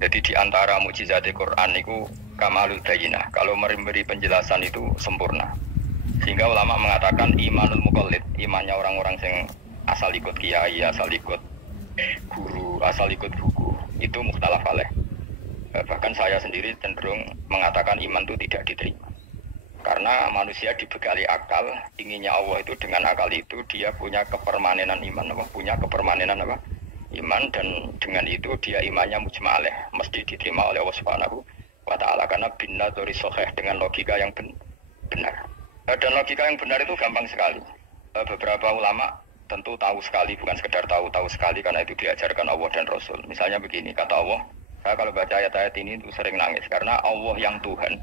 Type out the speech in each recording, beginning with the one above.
Jadi di antara mukjizat Quran itu kamalul bayyinah. Kalau memberi penjelasan itu sempurna. Sehingga ulama mengatakan imanul muqallid, imannya orang-orang yang asal ikut kiai, asal ikut guru, asal ikut buku, itu mukhtalaf alaih. Bahkan saya sendiri cenderung mengatakan iman itu tidak diterima. Karena manusia dibekali akal, inginnya Allah itu dengan akal itu dia punya kepermanenan iman, punya kepermanenan apa? Iman, dan dengan itu dia imannya mujma' alaih, mesti diterima oleh Allah Subhanahu wa ta'ala karena binnadzari shahih, dengan logika yang benar. Dan logika yang benar itu gampang sekali. Beberapa ulama tentu tahu sekali, bukan sekedar tahu sekali karena itu diajarkan Allah dan Rasul. Misalnya begini, kata Allah, saya kalau baca ayat-ayat ini itu sering nangis karena Allah yang Tuhan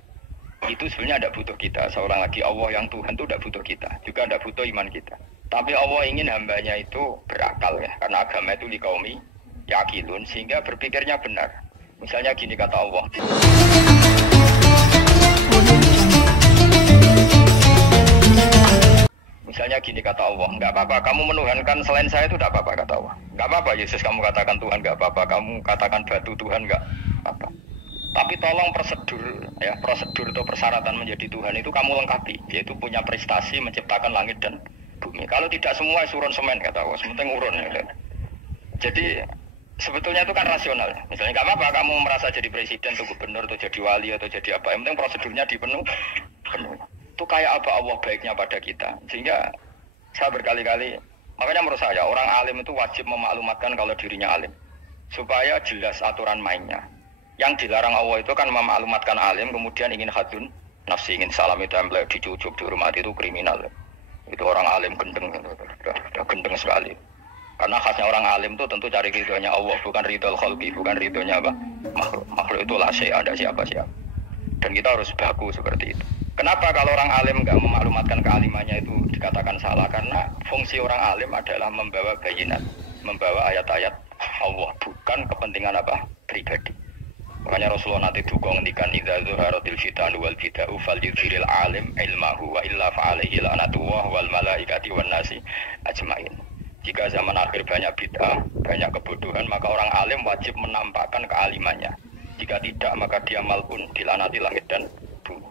itu sebenarnya tidak butuh kita. Seorang lagi, Allah yang Tuhan itu tidak butuh kita, juga tidak butuh iman kita. Tapi Allah ingin hambanya itu berakal ya, karena agama itu liqaumi yaqilun, sehingga berpikirnya benar. Misalnya gini kata Allah. Misalnya gini kata Allah, nggak apa-apa kamu menuhankan selain saya itu tidak apa-apa kata Allah. Nggak apa-apa Yesus kamu katakan Tuhan, nggak apa-apa kamu katakan batu Tuhan, nggak apa. Tapi tolong prosedur ya, prosedur atau persyaratan menjadi Tuhan itu kamu lengkapi, yaitu punya prestasi menciptakan langit dan bumi. Kalau tidak semua surun semen kata Allah, sementing urun ya. Jadi sebetulnya itu kan rasional. Misalnya nggak apa-apa kamu merasa jadi presiden atau gubernur atau jadi wali atau jadi apa, yang penting prosedurnya dipenuhi. Itu kayak apa Allah baiknya pada kita. Sehingga saya berkali-kali, makanya menurut saya orang alim itu wajib memaklumatkan kalau dirinya alim, supaya jelas aturan mainnya. Yang dilarang Allah itu kan memaklumatkan alim kemudian ingin hadun nafsi, ingin salami template, dicucuk, dihormati, itu kriminal. Itu orang alim gendeng, udah gendeng sekali. Karena khasnya orang alim itu tentu cari ridhonya Allah, bukan ridhol khalqi, bukan ridhonya apa? Makhluk itu lah ada siapa-siapa. Dan kita harus baku seperti itu. Kenapa kalau orang alim nggak memaklumatkan kealimannya itu dikatakan salah? Karena fungsi orang alim adalah membawa bayinat, membawa ayat-ayat Allah, bukan kepentingan apa? Pribadi. Makanya Rasulullah nanti dukung ngendikan idza zuharatil fitanu wal bid'u falyudhiril alim ilmahu wa illa fa'alaihi la'natullah wal malaikati wan nasi ajmain. Jika zaman akhir banyak bid'ah, banyak kebodohan, maka orang alim wajib menampakkan kealimannya. Jika tidak, maka dia mal'un, dilaknati langit dan bumi.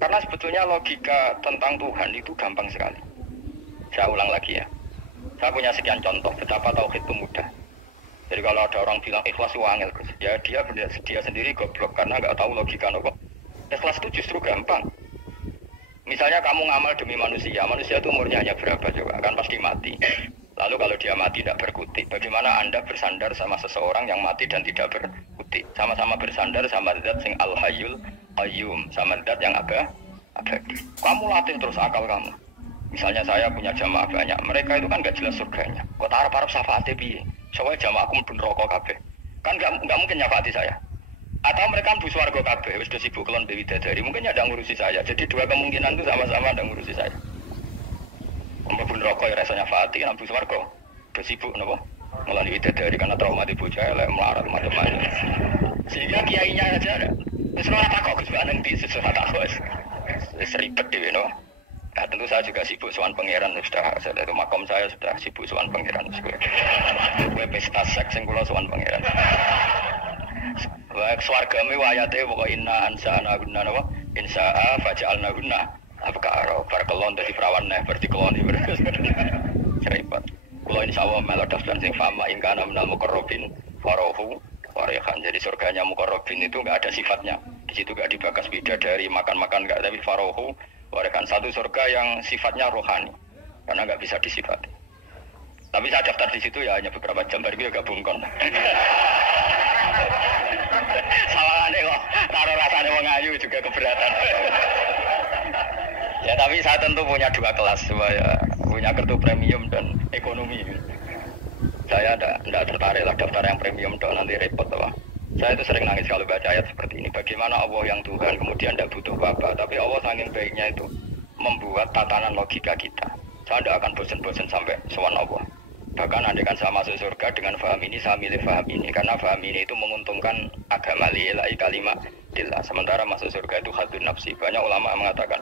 Karena sebetulnya logika tentang Tuhan itu gampang sekali. Saya ulang lagi ya. Saya punya sekian contoh betapa tauhid itu mudah. Jadi kalau ada orang bilang ikhlas itu angel, ya dia sendiri goblok karena nggak tahu logika nopo. Ikhlas itu justru gampang. Misalnya kamu ngamal demi manusia, manusia itu umurnya hanya berapa juga, kan pasti mati. Lalu kalau dia mati tidak berkutik, bagaimana Anda bersandar sama seseorang yang mati dan tidak berkutik? Sama-sama bersandar sama zat sing al-hayyul qayyum, sama zat yang abadi. Kamu latih terus akal kamu. Misalnya saya punya jamaah banyak, mereka itu kan nggak jelas surganya. Kok harap-harap syafaatnya piye? Soalnya jamaahku mlebu neraka kabeh. Kan nggak mungkin nyafaati saya. Atau mereka mlebu swarga kabeh, wis sibuk kelon dewi dadari, mungkin ada ngurusi saya. Jadi dua kemungkinan itu sama-sama ada ngurusi saya. Mlebu neraka ya rasanya nyafaati, mlebu swarga udah sibuk napa? Ngelani widadari karena trauma di bocah elek melarat macam-macam. Sehingga kiainya aja ada. Wis ora takok Gus Aneng di sesuatu takok. Wis ribet dhewe no. Nah, tentu saya juga sibuk sowan pangeran, sudah saya itu makom saya sudah sibuk sowan pangeran. Kowe pesta seks sing kula sowan pangeran. Wa swargame wayate pokoke inna ansana gunna napa? Insa'a faj'alna gunna. Abkaro bar kelon dadi perawan neh berarti kelon iki. Ceripet. Kula insyaallah melok daftar sing fama ingkana minal muqarrabin farahu warehan. Jadi surganya muqarrabin itu enggak ada sifatnya. Di situ enggak dibakas bidadari makan-makan enggak, tapi farahu warehan, satu surga yang sifatnya rohani karena nggak bisa disifati. Tapi saya daftar di situ ya hanya beberapa jam, baru gue gabungkan. Salahane kok, taruh rasanya mengayu juga keberatan. Ya tapi saya tentu punya dua kelas, supaya punya kartu premium dan ekonomi. Saya tidak tertarik lah daftar yang premium, dong nanti repot lah. Saya itu sering nangis kalau baca ayat seperti ini. Bagaimana Allah yang Tuhan kemudian tidak butuh apa, tapi Allah saking baiknya itu membuat tatanan logika kita. Saya tidak akan bosan-bosan sampai sowan Allah. Bahkan andai kan saya masuk surga dengan faham ini, saya milih faham ini. Karena faham ini itu menguntungkan agama lillahi kalimat lillah. Sementara masuk surga itu hadun nafsi. Banyak ulama mengatakan,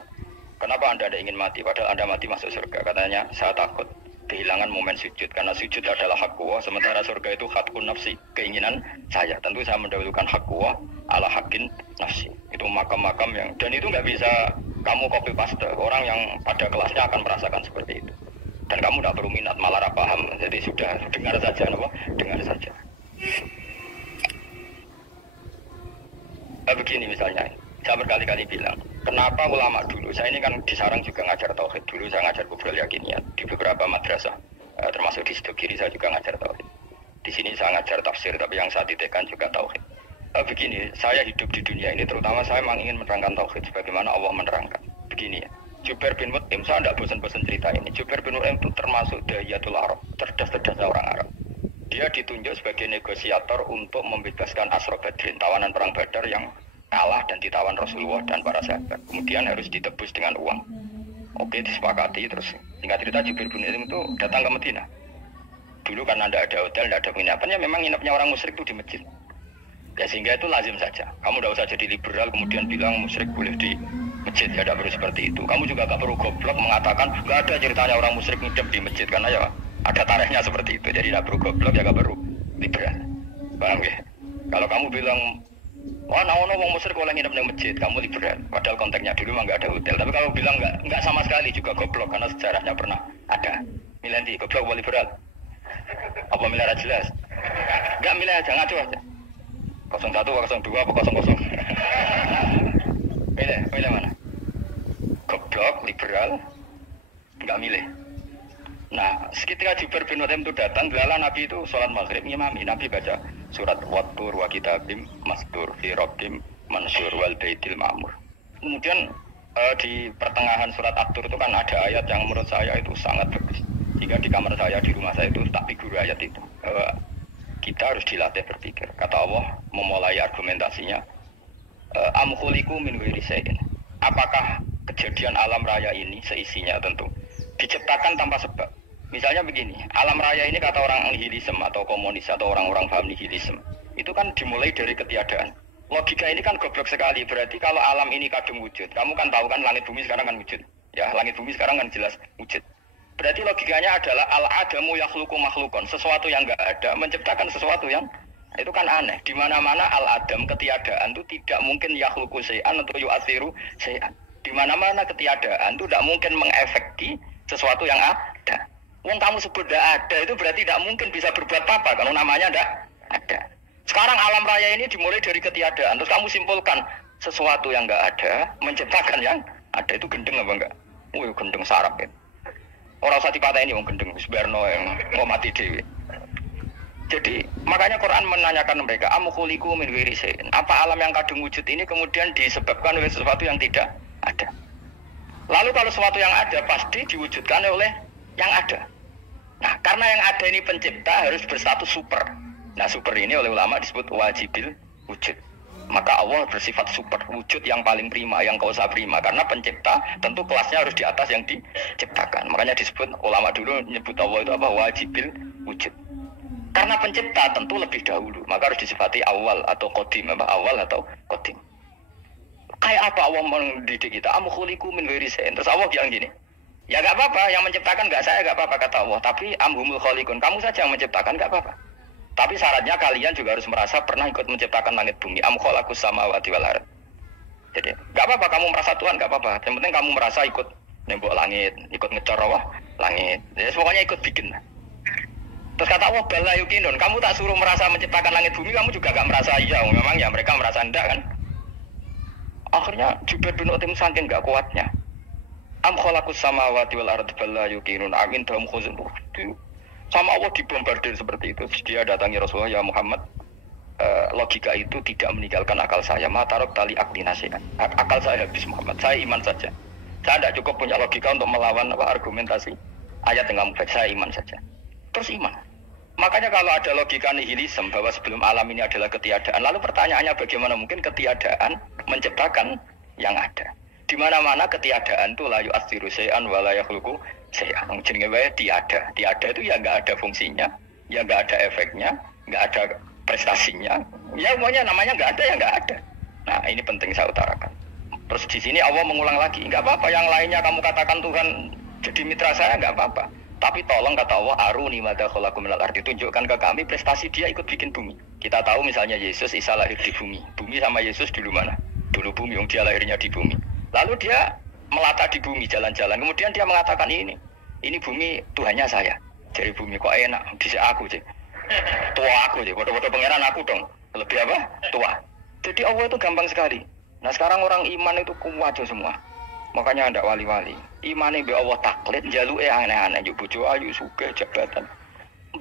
kenapa Anda tidak ingin mati? Padahal Anda mati masuk surga. Katanya, saya takut kehilangan momen sujud karena sujud adalah hak Allah, sementara surga itu hakun nafsi, keinginan saya. Tentu saya mendahulukan hak Allah ala hakin nafsi. Itu makam-makam yang, dan itu nggak bisa kamu copy paste. Orang yang pada kelasnya akan merasakan seperti itu. Dan kamu tidak perlu minat, malah paham. Jadi sudah dengar saja, apa? Dengar saja. Nah, begini misalnya, saya berkali-kali bilang, kenapa ulama dulu, saya ini kan di Sarang juga ngajar tauhid, dulu saya ngajar kubrul yakiniyat di beberapa madrasah, termasuk di Sidogiri saya juga ngajar tauhid. Di sini saya ngajar tafsir, tapi yang saya titikkan juga tauhid. Begini, saya hidup di dunia ini, terutama saya memang ingin menerangkan tauhid, sebagaimana Allah menerangkan. Begini ya, Jubair bin Mut'im, saya tidak bosan-bosan cerita ini. Jubair bin Mut'im itu termasuk Dahiyatul Arab, cerdas-cerdasnya orang Arab. Dia ditunjuk sebagai negosiator untuk membebaskan Asra Badrin, tawanan perang Badar yang kalah dan ditawan Rasulullah dan para sahabat. Kemudian harus ditebus dengan uang. Oke, disepakati. Terus singkat cerita Jubair bin Mut'im itu datang ke Madinah. Dulu karena tidak ada hotel, tidak ada penginapan, ya memang nginapnya orang musyrik itu di masjid. Ya sehingga itu lazim saja. Kamu tidak usah jadi liberal kemudian bilang musyrik boleh di masjid, ya tidak perlu seperti itu. Kamu juga tidak perlu goblok mengatakan tidak ada ceritanya orang musyrik nginap di masjid, karena ya ada tarikhnya seperti itu. Jadi tidak perlu goblok, ya tidak perlu liberal. Paham ya? Kalau kamu bilang wah, naono wong musyrik oleh nginep di masjid, kamu liberal. Padahal konteksnya dulu memang nggak ada hotel. Tapi kalau bilang nggak sama sekali juga goblok, karena sejarahnya pernah ada. Milih di goblok atau liberal? Apa milih jelas? Nggak milih aja, ngaco aja. 01, 02, apa 00? Milih mana? Goblok, liberal, nggak milih. Nah, ketika Jubair bin Mut'im itu datang, gelala Nabi itu sholat maghrib, ngimami. Nabi baca surat Wattur wa kitabim mastur fi rabbim mansur wal baitil ma'mur. Kemudian di pertengahan surat At-Tur itu kan ada ayat yang menurut saya itu sangat bagus. Jika di kamar saya, di rumah saya itu tak figur ayat itu. Kita harus dilatih berpikir. Kata Allah memulai argumentasinya, am khuliqu min ghairi syai'in. Apakah kejadian alam raya ini seisinya tentu diciptakan tanpa sebab? Misalnya begini, alam raya ini kata orang nihilisme atau komunis atau orang-orang paham nihilisme, itu kan dimulai dari ketiadaan. Logika ini kan goblok sekali. Berarti kalau alam ini kadung wujud, kamu kan tahu kan langit bumi sekarang kan wujud. Ya, langit bumi sekarang kan jelas wujud. Berarti logikanya adalah al-adamu yakhluqu makhlukon, sesuatu yang enggak ada menciptakan sesuatu yang itu kan aneh. Di mana-mana al-adam ketiadaan itu tidak mungkin yakhluqu syai'an atau yu'athiru syai'an. Di mana-mana ketiadaan itu tidak mungkin mengefekti sesuatu yang ada. Wong kamu sebut tidak ada itu berarti tidak mungkin bisa berbuat apa kalau namanya tidak ada. Sekarang alam raya ini dimulai dari ketiadaan, terus kamu simpulkan sesuatu yang enggak ada menciptakan yang ada, itu gendeng apa enggak? Gendeng sarap ya. Orang usah dipatahin wong gendeng Subarno yang mau mati dewi. Jadi makanya Quran menanyakan mereka, am khuliqu min ghairi syai'in. Apa alam yang kadung wujud ini kemudian disebabkan oleh sesuatu yang tidak ada? Lalu kalau sesuatu yang ada pasti diwujudkan oleh yang ada. Nah, karena yang ada ini pencipta harus berstatus super. Nah, super ini oleh ulama disebut wajibil wujud. Maka Allah bersifat super, wujud yang paling prima, yang kausa prima. Karena pencipta tentu kelasnya harus di atas yang diciptakan. Makanya disebut, ulama dulu menyebut Allah itu apa? Wajibil wujud. Karena pencipta tentu lebih dahulu, maka harus disifati awal atau qadim, apa? Awal atau qadim. Kayak apa Allah mendidik kita? Am khuliqu min ghairi syai'in. Terus Allah bilang gini, ya gak apa-apa, yang menciptakan gak saya, gak apa-apa kata Allah. Tapi amhumul khaliqun, kamu saja yang menciptakan, gak apa-apa. Tapi syaratnya kalian juga harus merasa pernah ikut menciptakan langit bumi. Am khalaqus samawati wal ardh. Jadi, enggak apa-apa kamu merasa Tuhan, enggak apa-apa. Yang penting kamu merasa ikut nembok langit, ikut ngecor langit. Jadi pokoknya ikut bikin. Terus kata Allah, bala yukinun, kamu tak suruh merasa menciptakan langit bumi, kamu juga enggak merasa iya. Memang ya mereka merasa enggak kan. Akhirnya Jubair bin Mut'im saking enggak kuatnya. Am khalaqus samawati wal ardh bala yukinun amin dahum khuzun. Sama Allah dibombardir seperti itu. Dia datangi Rasulullah, ya Muhammad, logika itu tidak meninggalkan akal saya. Matarok tali akli nasihat. Akal saya habis Muhammad. Saya iman saja. Saya tidak cukup punya logika untuk melawan argumentasi ayat yang kamu baca. Saya iman saja. Terus iman. Makanya kalau ada logika nihilisme bahwa sebelum alam ini adalah ketiadaan, lalu pertanyaannya bagaimana mungkin ketiadaan menciptakan yang ada? Di mana-mana ketiadaan itu la yu'atsiru syai'an wa la yakhluqu syai'an. Jenenge wae tiada. Tiada itu ya enggak ada fungsinya, ya enggak ada efeknya, enggak ada prestasinya. Ya semuanya namanya enggak ada ya enggak ada. Nah, ini penting saya utarakan. Terus di sini Allah mengulang lagi, enggak apa-apa yang lainnya kamu katakan Tuhan jadi mitra saya, enggak apa-apa. Tapi tolong kata Allah, aruni madza khalaqu minal ardi, tunjukkan ke kami prestasi dia ikut bikin bumi. Kita tahu misalnya Yesus Isa lahir di bumi. Bumi sama Yesus dulu mana? Dulu bumi, yang dia lahirnya di bumi. Lalu dia melata di bumi, jalan-jalan. Kemudian dia mengatakan ini bumi Tuhannya saya. Jadi bumi kok enak, bisa aku sih. Tua aku sih, bodoh-bodoh pangeran aku dong. Lebih apa? Tua. Jadi Allah itu gampang sekali. Nah sekarang orang iman itu kuat semua. Makanya ada wali-wali. Imane be Allah taklid, jaluke aneh-aneh, yo bojo ayu sugih jabatan.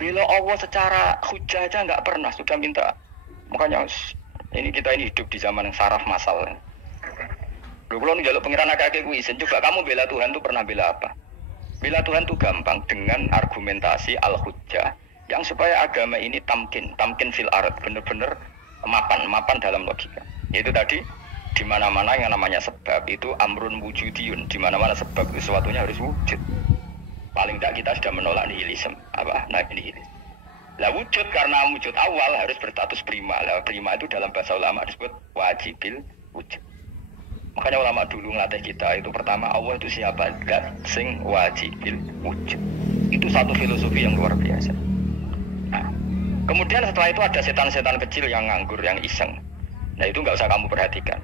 Bela Allah secara hujah aja enggak pernah, sudah minta. Makanya ini kita ini hidup di zaman yang saraf masal. Lho kula njaluk pengiran akeh kuwi isin, coba kamu bela Tuhan tuh pernah bela apa? Bela Tuhan tuh gampang dengan argumentasi al-hujjah yang supaya agama ini tamkin fil ard, bener-bener mapan dalam logika. Yaitu tadi di mana-mana yang namanya sebab itu amrun wujudiyun, di mana-mana sebab itu sesuatunya harus wujud. Paling tidak kita sudah menolak nihilisme, nihilisme. Lah wujud karena wujud awal harus berstatus prima. Lah prima itu dalam bahasa ulama disebut wajibil wujud. Makanya ulama dulu ngelatih kita itu pertama Allah itu siapa? Zat sing wajibil wujud. Itu satu filosofi yang luar biasa. Nah, kemudian setelah itu ada setan-setan kecil yang nganggur, yang iseng. Nah itu nggak usah kamu perhatikan.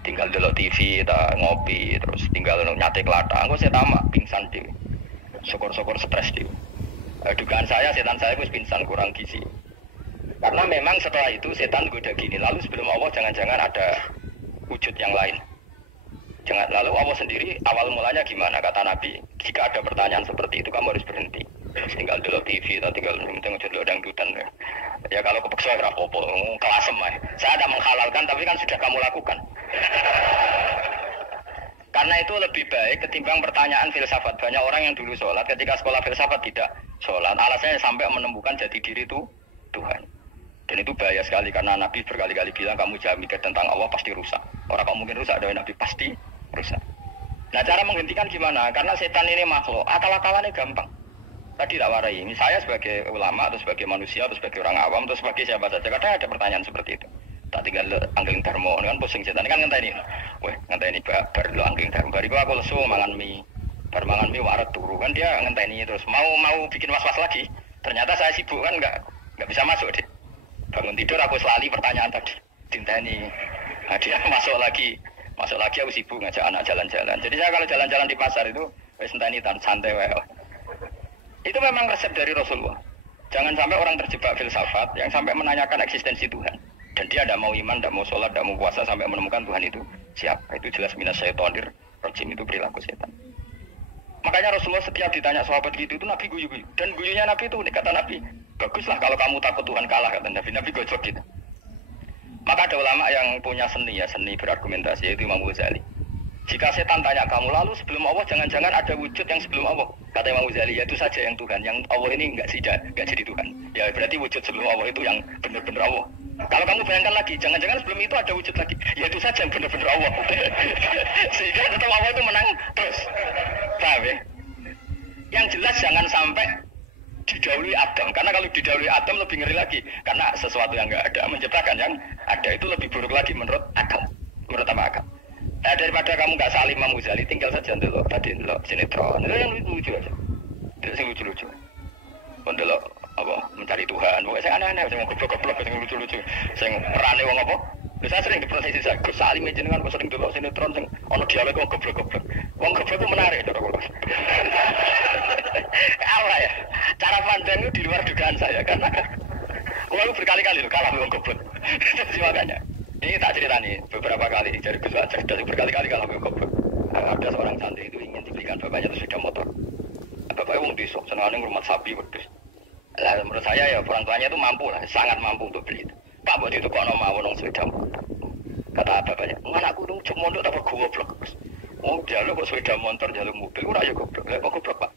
Tinggal delok TV, ngopi, terus tinggal nyate kelata. Aku saya tamak pingsan deh. Syukur-syukur stres deh. Dugaan saya setan saya itu pingsan kurang gizi. Karena memang setelah itu setan goda gini. Lalu sebelum Allah jangan-jangan ada wujud yang lain. Lalu Allah sendiri awal mulanya gimana? Kata Nabi, jika ada pertanyaan seperti itu kamu harus berhenti. Tinggal delok TV atau tinggal delok dangdutan. Ya kalau kepeksa ora apa-apa, kelasem ae. Saya ada menghalalkan tapi kan sudah kamu lakukan. Karena itu lebih baik ketimbang pertanyaan filsafat. Banyak orang yang dulu sholat ketika sekolah filsafat tidak sholat. Alasannya sampai menemukan jati diri itu Tuhan. Dan itu bahaya sekali karena Nabi berkali-kali bilang kamu jangan mikir tentang Allah pasti rusak. Orang kamu mungkin rusak dari Nabi pasti rusak. Nah cara menghentikan gimana? Karena setan ini makhluk, akal-akalannya gampang. Tadi tak warai, ini saya sebagai ulama atau sebagai manusia atau sebagai orang awam atau sebagai siapa saja. Kadang ada pertanyaan seperti itu. Tak tinggal angling darmo, kan pusing setan kan ngenteni. Weh, ngenteni bar lo angling darmo. Bariku aku lesu mangan mie. Bar mangan mie waret turu kan dia ngenteni terus mau bikin was-was lagi. Ternyata saya sibuk kan enggak bisa masuk deh. Bangun tidur aku selali pertanyaan tadi. Dinteni. Nah, dia masuk lagi aku sibuk ngajak anak jalan-jalan. Jadi saya kalau jalan-jalan di pasar itu wis enteni santai wae. Itu memang resep dari Rasulullah. Jangan sampai orang terjebak filsafat yang sampai menanyakan eksistensi Tuhan. Dan dia tidak mau iman, tidak mau sholat, tidak mau puasa sampai menemukan Tuhan itu siapa. Itu jelas minasyaitonir rajim, itu perilaku setan. Makanya Rasulullah setiap ditanya sahabat gitu itu Nabi guyu-guyu. Dan guyunya Nabi itu kata Nabi, baguslah kalau kamu takut Tuhan kalah kata Nabi. Nabi gojok gitu. Maka ada ulama yang punya seni berargumentasi yaitu Imam Ghazali. Jika setan tanya kamu lalu sebelum Allah jangan-jangan ada wujud yang sebelum Allah. Kata Imam Ghazali ya itu saja yang Tuhan. Yang Allah ini enggak jadi Tuhan. Ya berarti wujud sebelum Allah itu yang benar-benar Allah. Kalau kamu bayangkan lagi, jangan-jangan sebelum itu ada wujud lagi. Ya itu saja yang benar-benar Allah. Sehingga tetap Allah itu menang terus. Paham ya? Yang jelas jangan sampai didahului Adam. Karena kalau didahului Adam lebih ngeri lagi. Karena sesuatu yang enggak ada menciptakan yang ada itu lebih buruk lagi menurut akal. Menurut apa akal? Nah, daripada kamu nggak saling Imam Ghazali, tinggal saja dulu tadi dulu sinetron. Itu yang lucu aja. Itu yang lucu-lucu. Dulu apa mencari Tuhan. Pokoknya saya aneh-aneh, saya mau goblok-goblok, saya lucu-lucu. Saya perane wong apa? Saya sering diproses saya Gus Salim jenengan sering dulu sinetron sing ono dialog wong goblok-goblok. Wong goblok itu menarik cara kula. Apa ya? Cara pandang itu di luar dugaan saya karena kula berkali-kali kalah wong goblok. Jadi makanya ini tak cerita nih beberapa kali dari Gus cerdas berkali-kali kalau goblok. Ada seorang santri itu ingin dibelikan bapaknya itu sepeda motor. Bapaknya wong desa, senengane ngurmat sapi wedhus. Lah menurut saya ya orang tuanya itu mampu lah, sangat mampu untuk beli itu. Pak buat itu kok mau nong sepeda motor. Kata bapaknya, anakku dong cuma mondok tak goblok. Oh jaluk kok sepeda motor jaluk mobil, ora ya goblok. Lah kok goblok Pak?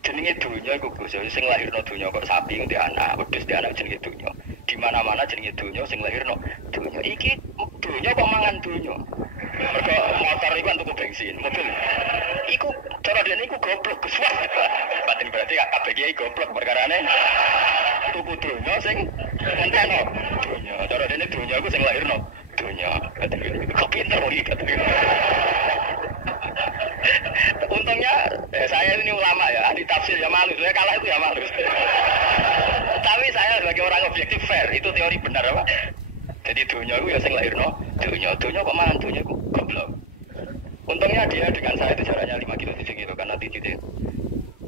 Jenenge dunya iku Gus, sing lahirno dunya kok sapi ngendi anak, wedhus di anak jenenge dunya. Di mana-mana jenenge dunya sing lahirno dunya. Iki dunya kok mangan dunya. Mergo motor iku kan tuku bensin, mobil. Iku cara dene iku goblok Gus. Batin berarti kabeh iki goblok perkarane. Tuku dunya sing enteno dunya. Cara dene dunya iku sing lahirno dunya. Kok pinter iki kata. Untungnya saya ini ulama ya, ahli tafsir ya malu. Saya kalah itu ya malu. Tapi saya sebagai orang objektif fair, itu teori benar apa? Jadi dunia itu ya sing lahirno, dunia kok malah dunia itu goblok. Untungnya dia dengan saya itu jaraknya 5 kilo 7 kilo karena titik.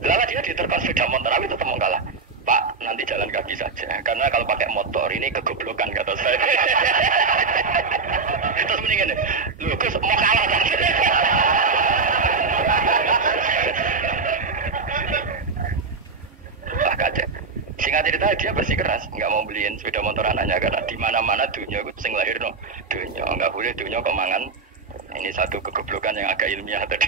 Lalu dia diterkam sepeda motor, tapi tetap mau kalah. Pak, nanti jalan kaki saja. Karena kalau pakai motor ini kegoblokan kata saya. Terus mendingan, lu mau kalah kan? Wah kaget. Singkat cerita dia bersikeras, nggak mau beliin sepeda motor anaknya karena di mana-mana dunia itu sing lahir no. Dunia nggak boleh dunia kemangan. Ini satu kegoblokan yang agak ilmiah tadi.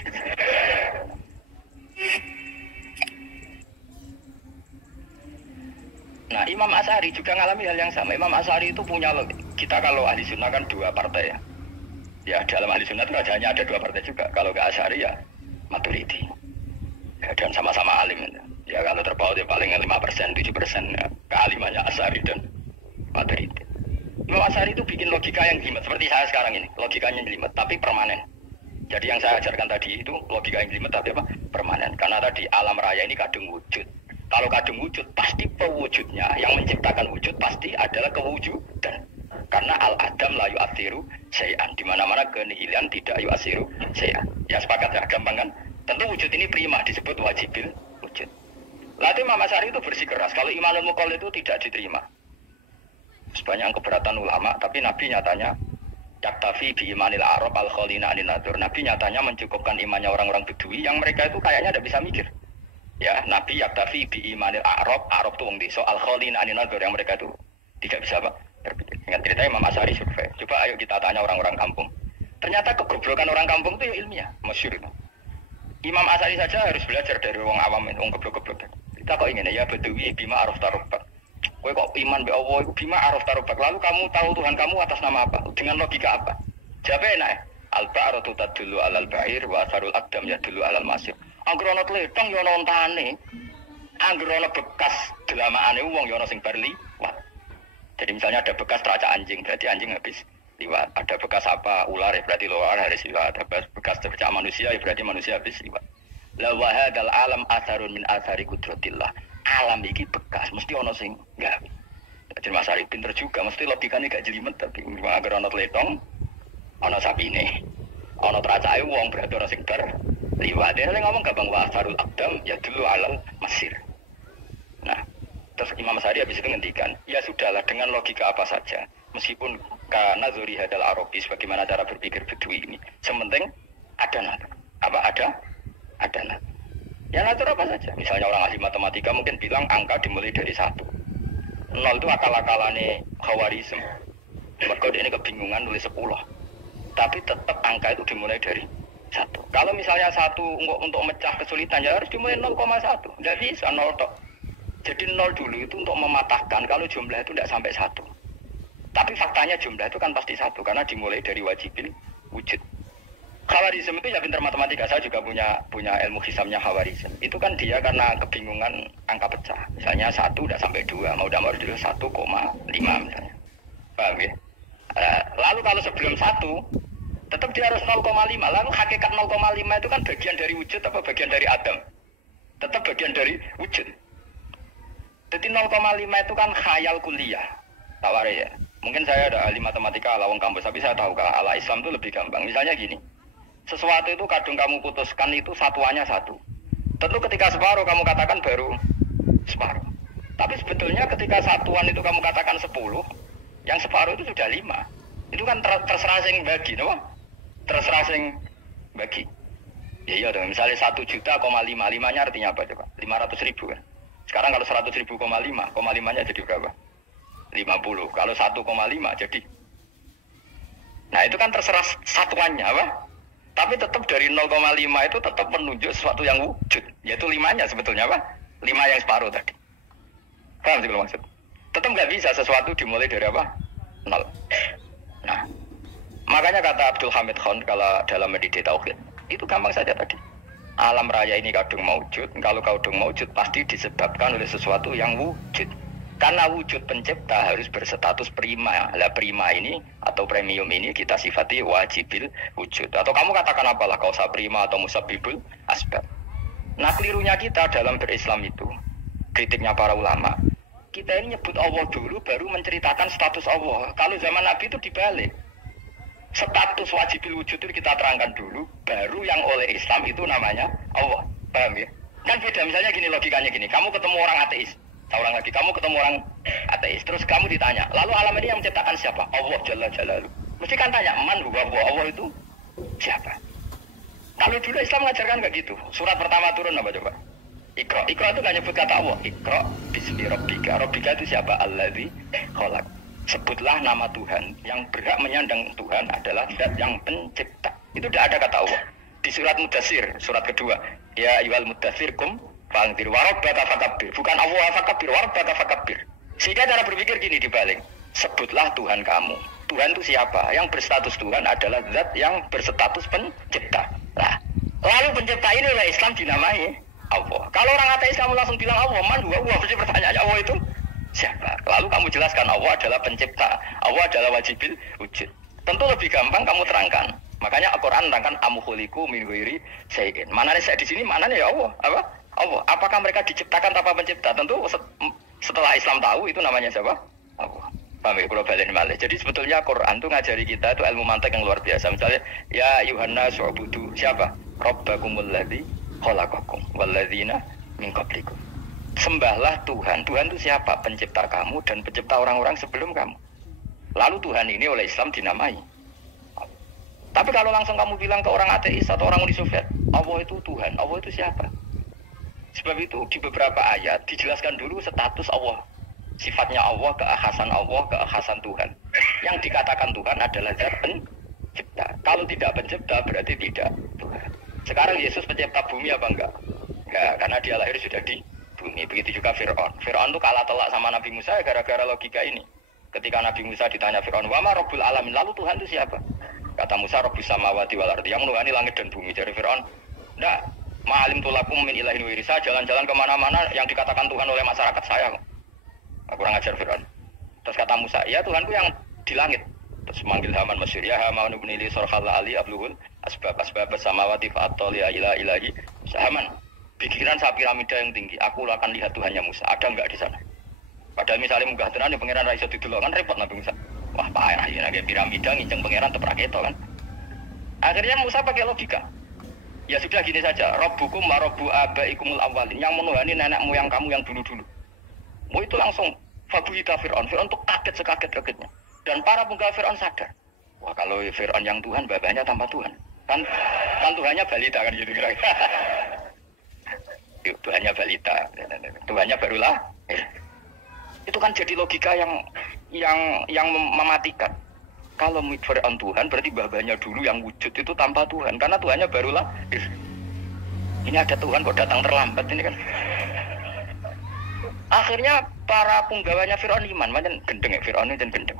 Nah, Imam Asy'ari juga ngalami hal yang sama. Imam Asy'ari itu punya, kita kalau ahli sunnah kan 2 partai ya. Ya dalam ahli sunnah itu hanya ada 2 partai juga. Kalau ke Asy'ari ya Maturidi. Ya, dan sama-sama alim. Ya kalau terpaut ya paling 5%, 7% ya. Kealimannya Asy'ari dan Maturidi. Imam Asy'ari itu bikin logika yang jelimet seperti saya sekarang ini. Logikanya jelimet tapi permanen. Jadi yang saya ajarkan tadi itu logika yang jelimet tapi apa? Permanen. Karena tadi alam raya ini kadung wujud. Kalau kadung wujud, pasti pewujudnya yang menciptakan wujud pasti adalah kewujudan. Karena al-adam la yu'athiru syai'an. Di mana-mana kenihilan tidak yu'athiru syai'an. Ya sepakat ya, gampang kan? Tentu wujud ini prima disebut wajibil wujud. Lalu Imam Asy'ari itu bersikeras. Kalau imanul muqall itu tidak diterima. Sebanyak keberatan ulama, tapi Nabi nyatanya yaktafi bi imanil arab al-khalina anin nadur. Nabi nyatanya mencukupkan imannya orang-orang Bedui yang mereka itu kayaknya tidak bisa mikir. Ya, Nabi yaktafi bi imanil a'rab itu wong desa al-khalina anin nadur yang mereka itu tidak bisa berpikir. Ingat cerita Imam Asy'ari survei. Coba ayo kita tanya orang-orang kampung. Ternyata kegoblokan orang kampung itu ya ilmiah, masyhur itu. Imam Asy'ari saja harus belajar dari wong awam, wong goblok-goblok. Kita kok ingin ya Bedui bima araf tarubat. Kowe kok iman be Allah iku bima araf tarubat. Lalu kamu tahu Tuhan kamu atas nama apa? Dengan logika apa? Jawabnya enak. Al-ba'ratu tadullu 'alal ba'ir wa asarul aqdam yadullu 'alal masir. Angger ana tletong ya ana ontane. Angger ana bekas delamaane wong ya ana sing bar liwat. Jadi misalnya ada bekas teracak anjing, berarti anjing habis liwat. Ada bekas apa ular ya berarti ular habis liwat. Ada bekas teracak manusia ya berarti manusia habis liwat. La wa hadzal alam atharun min athari qudratillah. Alam iki bekas mesti ana sing gawe. Jadi Mas Arif pinter juga, mesti logikane gak jelimet tapi angger ana tletong, ana sapine. Ana teracake wong berarti ana sing bar liwat. Dia ngomong gampang wa asarul aqdam ya dulu alal masir. Nah, terus Imam Asy'ari habis itu ngendikan, ya sudahlah dengan logika apa saja, meskipun karena zuri hadal arabi bagaimana cara berpikir Bedui ini, sementing ada natur. Apa ada? Ada natur. Ya natur apa saja. Misalnya orang ahli matematika mungkin bilang angka dimulai dari 1. 0 itu akal-akalane Khawarizm. Mereka ini kebingungan nulis 10. Tapi tetap angka itu dimulai dari 1. Kalau misalnya 1 untuk mecah kesulitan ya harus dimulai 0,1. Tidak bisa 0 tok. Jadi 0 dulu itu untuk mematahkan kalau jumlah itu tidak sampai 1. Tapi faktanya jumlah itu kan pasti 1 karena dimulai dari wajibil wujud. Khawarizm itu ya pintar matematika. Saya juga punya ilmu hisamnya Khawarizm. Itu kan dia karena kebingungan angka pecah. Misalnya 1 udah sampai 2, mau udah dulu 1,5 misalnya. Paham ya? Lalu kalau sebelum 1 tetap dia harus 0,5. Lalu hakikat 0,5 itu kan bagian dari wujud apa bagian dari Adam? Tetap bagian dari wujud. Jadi 0,5 itu kan khayal kuliah. Tawar ya. Mungkin saya ada ahli matematika ala wong kampus, tapi saya tahu kalau ala Islam itu lebih gampang. Misalnya gini. Sesuatu itu kadang kamu putuskan itu satuannya 1. Tentu ketika separuh kamu katakan baru separuh. Tapi sebetulnya ketika satuan itu kamu katakan 10, yang separuh itu sudah 5. Itu kan terserah sing bagi, no? Terserah sing bagi. Ya iya dong, misalnya 1 juta, 5-nya artinya apa coba? 500 ribu kan? Sekarang kalau 100 ribu, 5-nya jadi berapa? 50. Kalau 1,5 jadi. Nah itu kan terserah satuannya apa? Tapi tetap dari 0,5 itu tetap menunjuk sesuatu yang wujud. Yaitu 5-nya sebetulnya apa? 5 yang separuh tadi. Paham sih kalau maksud? Tetap nggak bisa sesuatu dimulai dari apa? 0. Nah, makanya kata Abdul Hamid Khan kalau dalam mendidik tauhid, itu gampang saja tadi. Alam raya ini kadung maujud. Kalau kadung maujud pasti disebabkan oleh sesuatu yang wujud. Karena wujud pencipta harus berstatus prima. Lah prima ini atau premium ini kita sifati wajibil wujud. Atau kamu katakan apalah kausa prima atau musabbibul asbab. Nah kelirunya kita dalam berislam itu, kritiknya para ulama, kita ini nyebut Allah dulu baru menceritakan status Allah. Kalau zaman Nabi itu dibalik. Status wajibil wujud itu kita terangkan dulu, baru yang oleh Islam itu namanya Allah. Paham ya? Kan beda, misalnya gini logikanya gini, kamu ketemu orang ateis, seorang lagi, kamu ketemu orang ateis, terus kamu ditanya, lalu alam ini yang menciptakan siapa? Allah Jalla Jalaluhu. Mesti kan tanya, man huwa Allah itu siapa? Kalau dulu Islam mengajarkan kayak gitu. Surat pertama turun apa coba? Iqra. Iqra itu gak nyebut kata Allah. Iqra bismi rabbika. Rabbika itu siapa? Allazi khalaq. Sebutlah nama Tuhan. Yang berhak menyandang Tuhan adalah zat yang pencipta. Itu tidak ada kata Allah. Di surat Mudatsir, surat kedua. Ya ayyuhal mudatsir kum fa'anzir wa rabbaka fakabbir. Bukan Allah fakabbir, wa rabbaka fakabbir. Sehingga cara berpikir gini dibalik. Sebutlah Tuhan kamu. Tuhan itu siapa? Yang berstatus Tuhan adalah zat yang berstatus pencipta. Nah, lalu pencipta ini oleh Islam dinamai Allah. Kalau orang ateis kamu langsung bilang Allah, man huwa Allah, pasti pertanyaannya Allah itu siapa? Lalu kamu jelaskan Allah adalah pencipta, Allah adalah wajibil wujud. Tentu lebih gampang kamu terangkan. Makanya Al-Qur'an terangkan amkhuliku min ghairi syai'in. Manane saya di sini manane ya Allah, apa? Allah. Apakah mereka diciptakan tanpa pencipta? Tentu setelah Islam tahu itu namanya siapa? Allah. Paham ya, kalau balik balik. Jadi sebetulnya Quran itu ngajari kita itu ilmu mantek yang luar biasa. Misalnya, ya Yuhanna su'budu siapa? Rabbakumul ladzi khalaqakum walladzina min qablikum. Sembahlah Tuhan. Tuhan itu siapa? Pencipta kamu dan pencipta orang-orang sebelum kamu. Lalu Tuhan ini oleh Islam dinamai. Tapi kalau langsung kamu bilang ke orang ateis atau orang Uni Soviet, Allah itu Tuhan, Allah itu siapa? Sebab itu di beberapa ayat dijelaskan dulu status Allah. Sifatnya Allah, keakhasan Tuhan. Yang dikatakan Tuhan adalah zat pencipta. Kalau tidak pencipta berarti tidak Tuhan. Sekarang Yesus pencipta bumi apa enggak? Enggak, karena dia lahir sudah di bumi. Begitu juga Fir'aun. Fir'aun itu kalah telak sama Nabi Musa gara-gara logika ini. Ketika Nabi Musa ditanya Fir'aun, wa ma rabbul alamin, lalu Tuhan itu siapa? Kata Musa, rabbus samawati wal ardi, yang menuhani langit dan bumi. Dari Fir'aun, enggak, ma'alim tulakum min ilahin wa irisa, jalan-jalan kemana-mana yang dikatakan Tuhan oleh masyarakat saya. Kurang ajar Fir'aun. Terus kata Musa, ya Tuhanku yang di langit. Terus manggil Haman Masyur, ya Haman ibn Ili sorkhal ali abluhul asbab samawati fa'atol ya ilahi. Haman, pikiran saya piramida yang tinggi, aku akan lihat Tuhannya Musa. Ada enggak di sana? Padahal misalnya munggah tenan di pangeran Raiso didelok kan repot Nabi Musa. Wah payah ini lagi piramida nginceng pangeran tepraketo kan. Akhirnya Musa pakai logika. Ya sudah gini saja, Rabbukum wa rabbu abaikumul awwalin, yang menuhani nenek moyang kamu yang dulu-dulu. Mau itu langsung fabuhita Fir'aun. Fir'aun tuh kaget sekaget-kagetnya. Dan para penggal Fir'aun sadar. Wah kalau Fir'aun yang Tuhan, babanya tanpa Tuhan. Kan Tuhannya balita kan gitu kira-kira. Tuhannya balita. Tuhannya barulah. Itu kan jadi logika yang mematikan. Kalau Fir'aun Tuhan berarti babanya dulu yang wujud itu tanpa Tuhan. Karena Tuhannya barulah. Ini ada Tuhan kok datang terlambat ini kan. Akhirnya para penggawanya Fir'aun iman, macam gendeng ya Fir'aun itu gendeng.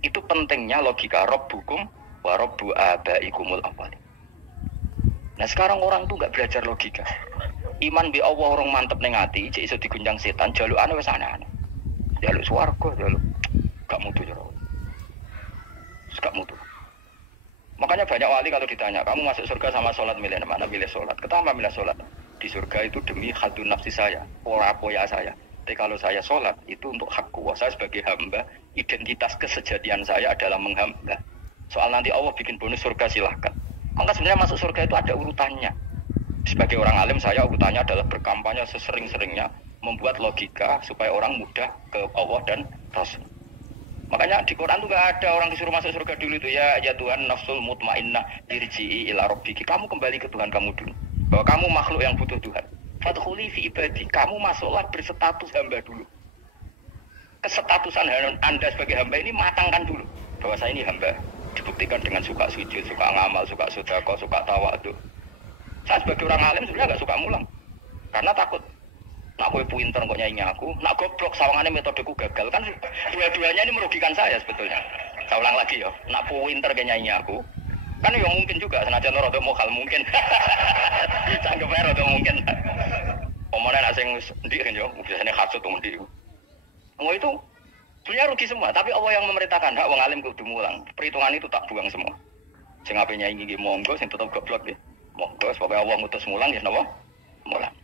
Itu pentingnya logika Rabbukum wa rabbu abaikumul awwalin. Nah sekarang orang tuh nggak belajar logika. Iman bi Allah orang mantep ning ati, cek iso diguncang setan, jalukane wis aneh-aneh. Jaluk swarga, jaluk gak mutu jero. Gak mutu. Makanya banyak wali kalau ditanya, kamu masuk surga sama sholat milih mana? Milih sholat. Kenapa milih sholat? Di surga itu demi hadun nafsi saya, pola-pola saya. Tapi kalau saya sholat, itu untuk hakku. Saya sebagai hamba, identitas kesejatian saya adalah menghamba. Soal nanti Allah bikin bonus surga silahkan. Maka sebenarnya masuk surga itu ada urutannya. Sebagai orang alim, saya urutannya adalah berkampanye sesering-seringnya, membuat logika supaya orang mudah ke Allah dan Rasul. Makanya di Quran itu gak ada orang disuruh masuk surga dulu itu. Ya Tuhan nafsul mutmainnah irji'i ila rabbiki. Kamu kembali ke Tuhan kamu dulu. Bahwa kamu makhluk yang butuh Tuhan. Fadkhuli fi ibadi. Kamu masuklah berstatus hamba dulu. Kesestatusan Anda sebagai hamba ini matangkan dulu. Bahwa saya ini hamba. Dibuktikan dengan suka sujud, suka ngamal, suka sedekah, suka tawadhu. Saya sebagai orang alim sebenarnya gak suka mulang. Karena takut. Nak kowe pinter kok nyanyi aku, nak goblok sawangane metodeku gagal kan dua-duanya ini merugikan saya sebetulnya. Saya ulang lagi ya, nak pinter kayak nyanyi aku, kan ya mungkin juga senajan rada mokal mungkin. Sanggep ae rada mungkin. Omone nak sing ndik kan yo, biasane hasud to ndik. Semua itu sebenarnya rugi semua, tapi Allah yang memerintahkan hak wong alim kudu mulang. Perhitungan itu tak buang semua. Sing ape nyaingi nggih monggo, sing tetep goblok nggih. Monggo supaya Allah ngutus mulang ya napa? Mulang.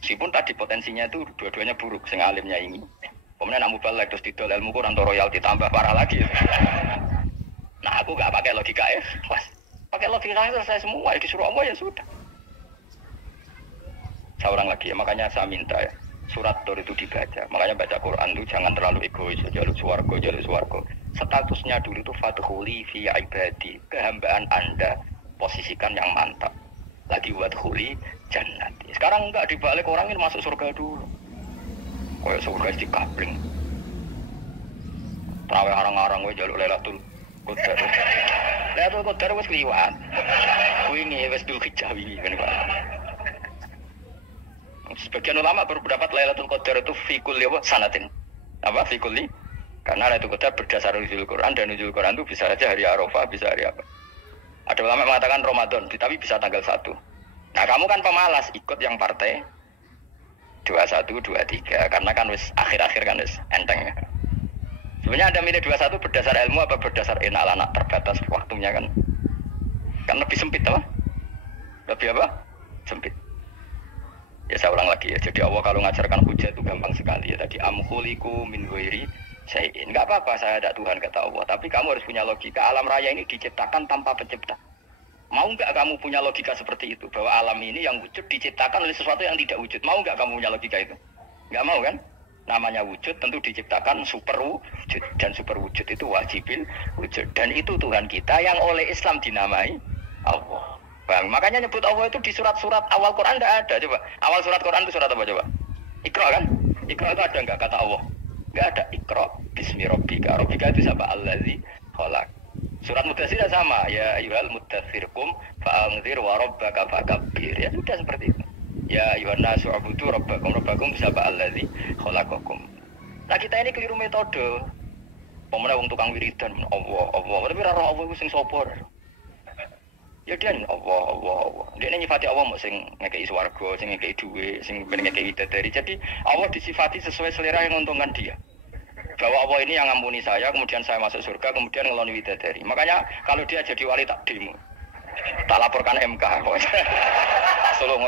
Meskipun tadi potensinya itu dua-duanya buruk, sing alim nyaingi. Kemudian nak mubalek terus didol ilmu Quran atau royalti tambah parah lagi. Nah aku gak pakai logika ya, pas pakai logika selesai semua. Disuruh Allah ya sudah. Seorang lagi ya, makanya saya minta ya surat Tur itu dibaca. Makanya baca Quran itu jangan terlalu egois, jaluk swarga. Statusnya dulu itu fadkhuli fi ibadi, kehambaan Anda posisikan yang mantap. Lagi wadkhuli jannati. Sekarang enggak dibalik orang ini masuk surga dulu. Kayak surga di kabling. Terawih arang-arang gue jaluk Lailatul Qadar. Lailatul Qadar wis kliwat. Wingi wis dul kejawi kan Pak. Sebagian ulama berpendapat Lailatul Qadar itu fikul ya sanatin. Apa fikuli? Karena Lailatul Qadar berdasar nuzul Quran dan nuzul Quran itu bisa saja hari Arafah, bisa hari apa. Ada ulama mengatakan Ramadan, tapi bisa tanggal 1. Nah, kamu kan pemalas ikut yang partai 21, 23 karena kan wis akhir-akhir kan wis enteng ya. Sebenarnya Anda milih 21 berdasar ilmu apa berdasar enak anak terbatas waktunya kan? Kan lebih sempit apa? Lebih apa? Sempit. Ya saya ulang lagi ya. Jadi Allah kalau ngajarkan hujah itu gampang sekali ya. Tadi amkhuliku min ghairi syai'in. Enggak apa-apa saya ada Tuhan kata Allah, tapi kamu harus punya logika. Alam raya ini diciptakan tanpa pencipta. Mau enggak kamu punya logika seperti itu bahwa alam ini yang wujud diciptakan oleh sesuatu yang tidak wujud? Mau enggak kamu punya logika itu? Enggak mau kan? Namanya wujud tentu diciptakan super wujud, dan super wujud itu wajibil wujud, dan itu Tuhan kita yang oleh Islam dinamai Allah. Bang, makanya nyebut Allah itu di surat-surat awal Quran enggak ada. Coba awal surat Quran itu surat apa coba? Iqra kan? Iqra itu ada enggak kata Allah? Enggak ada. Iqra bismi rabbika. Rabbika itu siapa? Allazi khalaq. Surat Mudatsir sama, ya ayyuhal mudatsir qum fa'anzir wa rabbaka fakabbir. Ya sudah seperti itu. Ya ayyuhan nasu ubudu rabbakum siapa allazi khalaqakum. Nah kita ini keliru metode. Pemenang wong tukang wiridan Allah. Tapi ora roh Allah sing sapa. Ya dia Allah. Dia nyifati Allah mau sing ngekei swarga, sing ngekei duwe, sing ngekei bidadari. Jadi Allah disifati sesuai selera yang menguntungkan dia. Bahwa Allah ini yang ngampuni saya, kemudian saya masuk surga, kemudian ngeloni bidadari. Makanya kalau dia jadi wali tak demo, tak laporkan MK. Solo.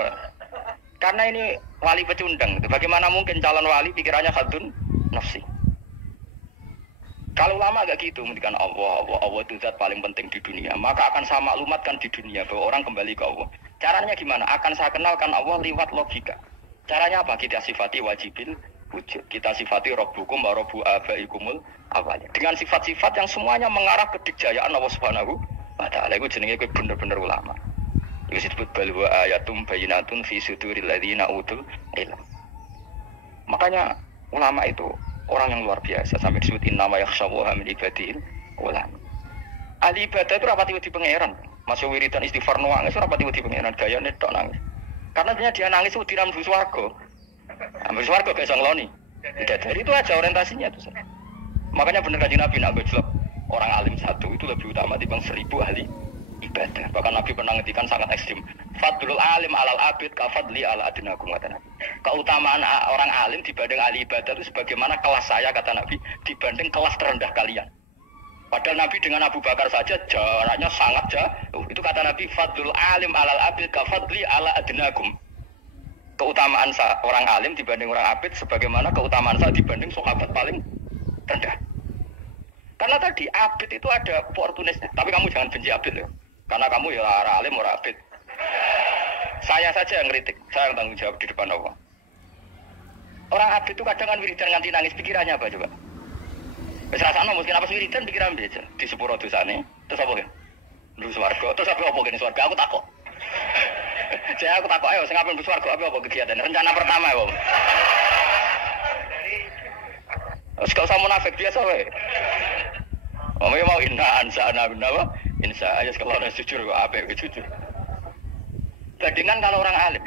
Karena ini wali pecundang. Bagaimana mungkin calon wali pikirannya hadun nafsi? Kalau lama agak gitu, mendikan Allah itu zat paling penting di dunia. Maka akan saya maklumatkan di dunia bahwa orang kembali ke Allah. Caranya gimana? Akan saya kenalkan Allah lewat logika. Caranya apa? Kita sifati wajibil wujud. Kita sifati Rabbukum wa Rabbu abaikumul awalnya. Dengan sifat-sifat yang semuanya mengarah ke dikjayaan Allah Subhanahu wa ta'ala. Itu jenenge kowe bener-bener ulama. Itu disebut balwa ayatum bayinatun fi suduril ladzina utul ilm. Makanya ulama itu orang yang luar biasa sampai disebut innama yakhshallaha min ibadil ulama. Ahli ibadah itu rapati wedi pangeran. Masuk wiridan istighfar nangis rapati wedi pangeran gayane tok nangis. Karena dia nangis wedi ra mlebu swarga. Ambil swarga gak iso ngloni. Dari itu aja orientasinya itu. Makanya bener Kanjeng Nabi nak gojlok orang alim satu itu lebih utama dibanding 1000 ahli ibadah. Bahkan Nabi pernah ngendikan sangat ekstrim. Fadlul alim alal abid kafadli ala adnakum kata Nabi. Keutamaan orang alim dibanding ahli ibadah itu sebagaimana kelas saya kata Nabi dibanding kelas terendah kalian. Padahal Nabi dengan Abu Bakar saja jaraknya sangat jauh. Itu kata Nabi fadlul alim alal abid kafadli ala adnakum. Keutamaan orang alim dibanding orang abid sebagaimana keutamaan saya dibanding sahabat paling rendah. Karena tadi abid itu ada oportunisnya. Tapi kamu jangan benci abid ya. Karena kamu ya orang alim orang abid. Saya saja yang kritik. Saya yang tanggung jawab di depan Allah. Orang abid itu kadang kan wiridan nganti nangis. Pikirannya apa coba? Wis rasane mungkin apa wiridan pikiran biasa. Di sepuro dosane. Terus apa kan? Lu swarga. Terus apa kene swarga? Aku takut. Saya aku takut ayo sing apen swarga apa kegiatan rencana pertama ya, Om. Wes gak usah munafik biasa wae. Om mau inna ansana benawa insya aja kalau ada jujur kok apik jujur. Bandingan kalau orang alim.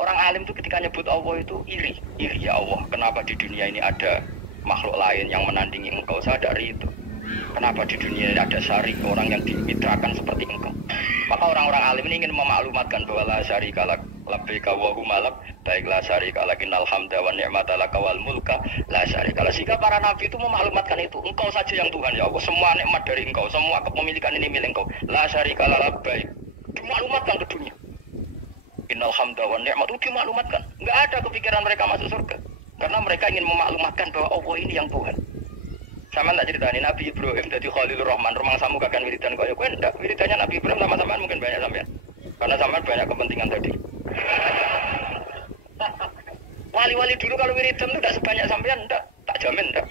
Orang alim itu ketika nyebut Allah itu iri ya Allah, kenapa di dunia ini ada makhluk lain yang menandingi engkau? Saya dari itu. Kenapa di dunia ini ada syarik orang yang dimitrakan seperti engkau? Maka orang-orang alim ini ingin memaklumatkan bahwa la syarika lak labbaika wa humalak baik la syarika lak innal hamda wa ni'mata laka wal mulka la syarika lak. Sehingga para nabi itu memaklumatkan itu, engkau saja yang Tuhan ya Allah, semua nikmat dari engkau, semua kepemilikan ini milik engkau. La syarika lak labbaik. Dimaklumatkan ke dunia. Innal hamda wa ni'mat itu dimaklumatkan. Enggak ada kepikiran mereka masuk surga. Karena mereka ingin memaklumatkan bahwa Allah ini yang Tuhan. Sama tak ceritani Nabi Ibrahim jadi Khalilur Rahman, rumah samu kakek wiridan kaya kowe ndak. Wiridannya Nabi Ibrahim sama-sama mungkin banyak sampean. Karena sampean banyak kepentingan tadi. Wali-wali dulu kalau wiridan itu tidak sebanyak sampean, ndak. Tak jamin ndak.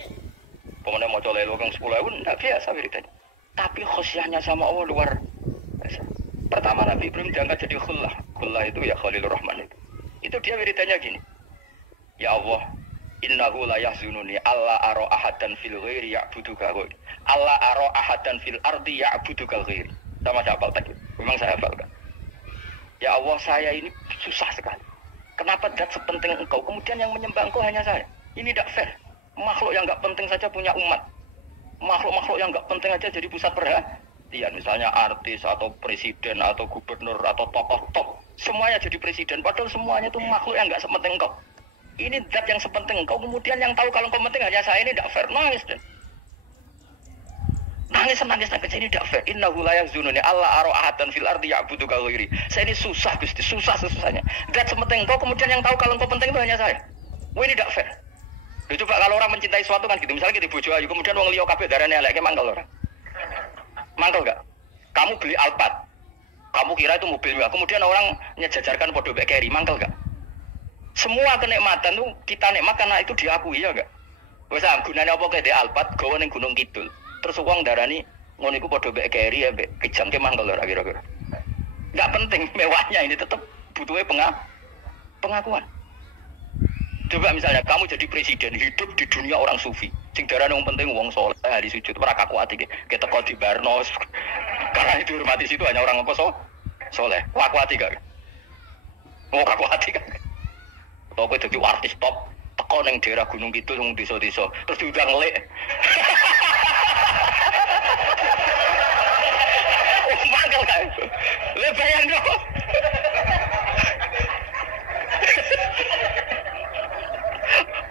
Pokoknya mau colek lokang 10.000 ndak biasa wiridannya. Tapi khosyahnya sama Allah luar biasa. Pertama Nabi Ibrahim diangkat jadi khullah. Khullah itu ya Khalilur Rahman itu. Itu dia wiridannya gini. Ya Allah, innahu la yahzununi alla ara ahadan fil ghairi ya'buduka ghairi. Alla ara ahadan fil ardi ya'buduka ghairi. Sama saya hafal tadi. Memang saya hafalkan. Ya Allah, saya ini susah sekali. Kenapa zat sepenting engkau, kemudian yang menyembah engkau hanya saya? Ini tidak fair. Makhluk yang enggak penting saja punya umat. Makhluk-makhluk yang enggak penting aja jadi pusat perhatian. Misalnya artis atau presiden atau gubernur atau tokoh top. Semuanya jadi presiden. Padahal semuanya itu makhluk yang enggak sepenting engkau. Ini zat yang sepenting engkau, kemudian yang tahu kalau engkau penting hanya saya, ini tidak fair. Nangis dan nangis ini tidak fair. Innahu la yahzununi alla ara ahadan fil ardi ya'buduka ghairi. Saya ini susah Gusti, susah sesusahnya. Zat sepenting engkau, kemudian yang tahu kalau engkau penting itu hanya saya. Wah, ini tidak fair. Loh, coba kalau orang mencintai sesuatu kan gitu. Misalnya kita bojo ayu, kemudian wong liya kabeh darane elek, mangkel orang. Mangkel enggak? Kamu beli Alphard. Kamu kira itu mobil mewah, kemudian orang nyejajarkan podo mek keri, mangkel enggak? Semua kenikmatan itu kita nikmat karena itu diakui ya enggak? Wes gunane apa kaya di Alphard gawe ning Gunung Kidul. Terus wong darani ngono iku padha mbek keri ya mbek kejangke mangkel ora kira-kira. Enggak penting mewahnya, ini tetap butuhnya pengakuan. Coba misalnya kamu jadi presiden, hidup di dunia orang sufi. Sing darane wong penting wong saleh hari sujud ora kaku ati ki. Keteko di Barnos. Karena itu dihormati situ hanya orang apa soleh. Kaku ati gak? Mau kaku ati kan? Kalau kowe dadi artis top, teko ning daerah Gunung Kidul wong desa-desa, terus diundang lek. Oh, mangkel kae. Le bayangno.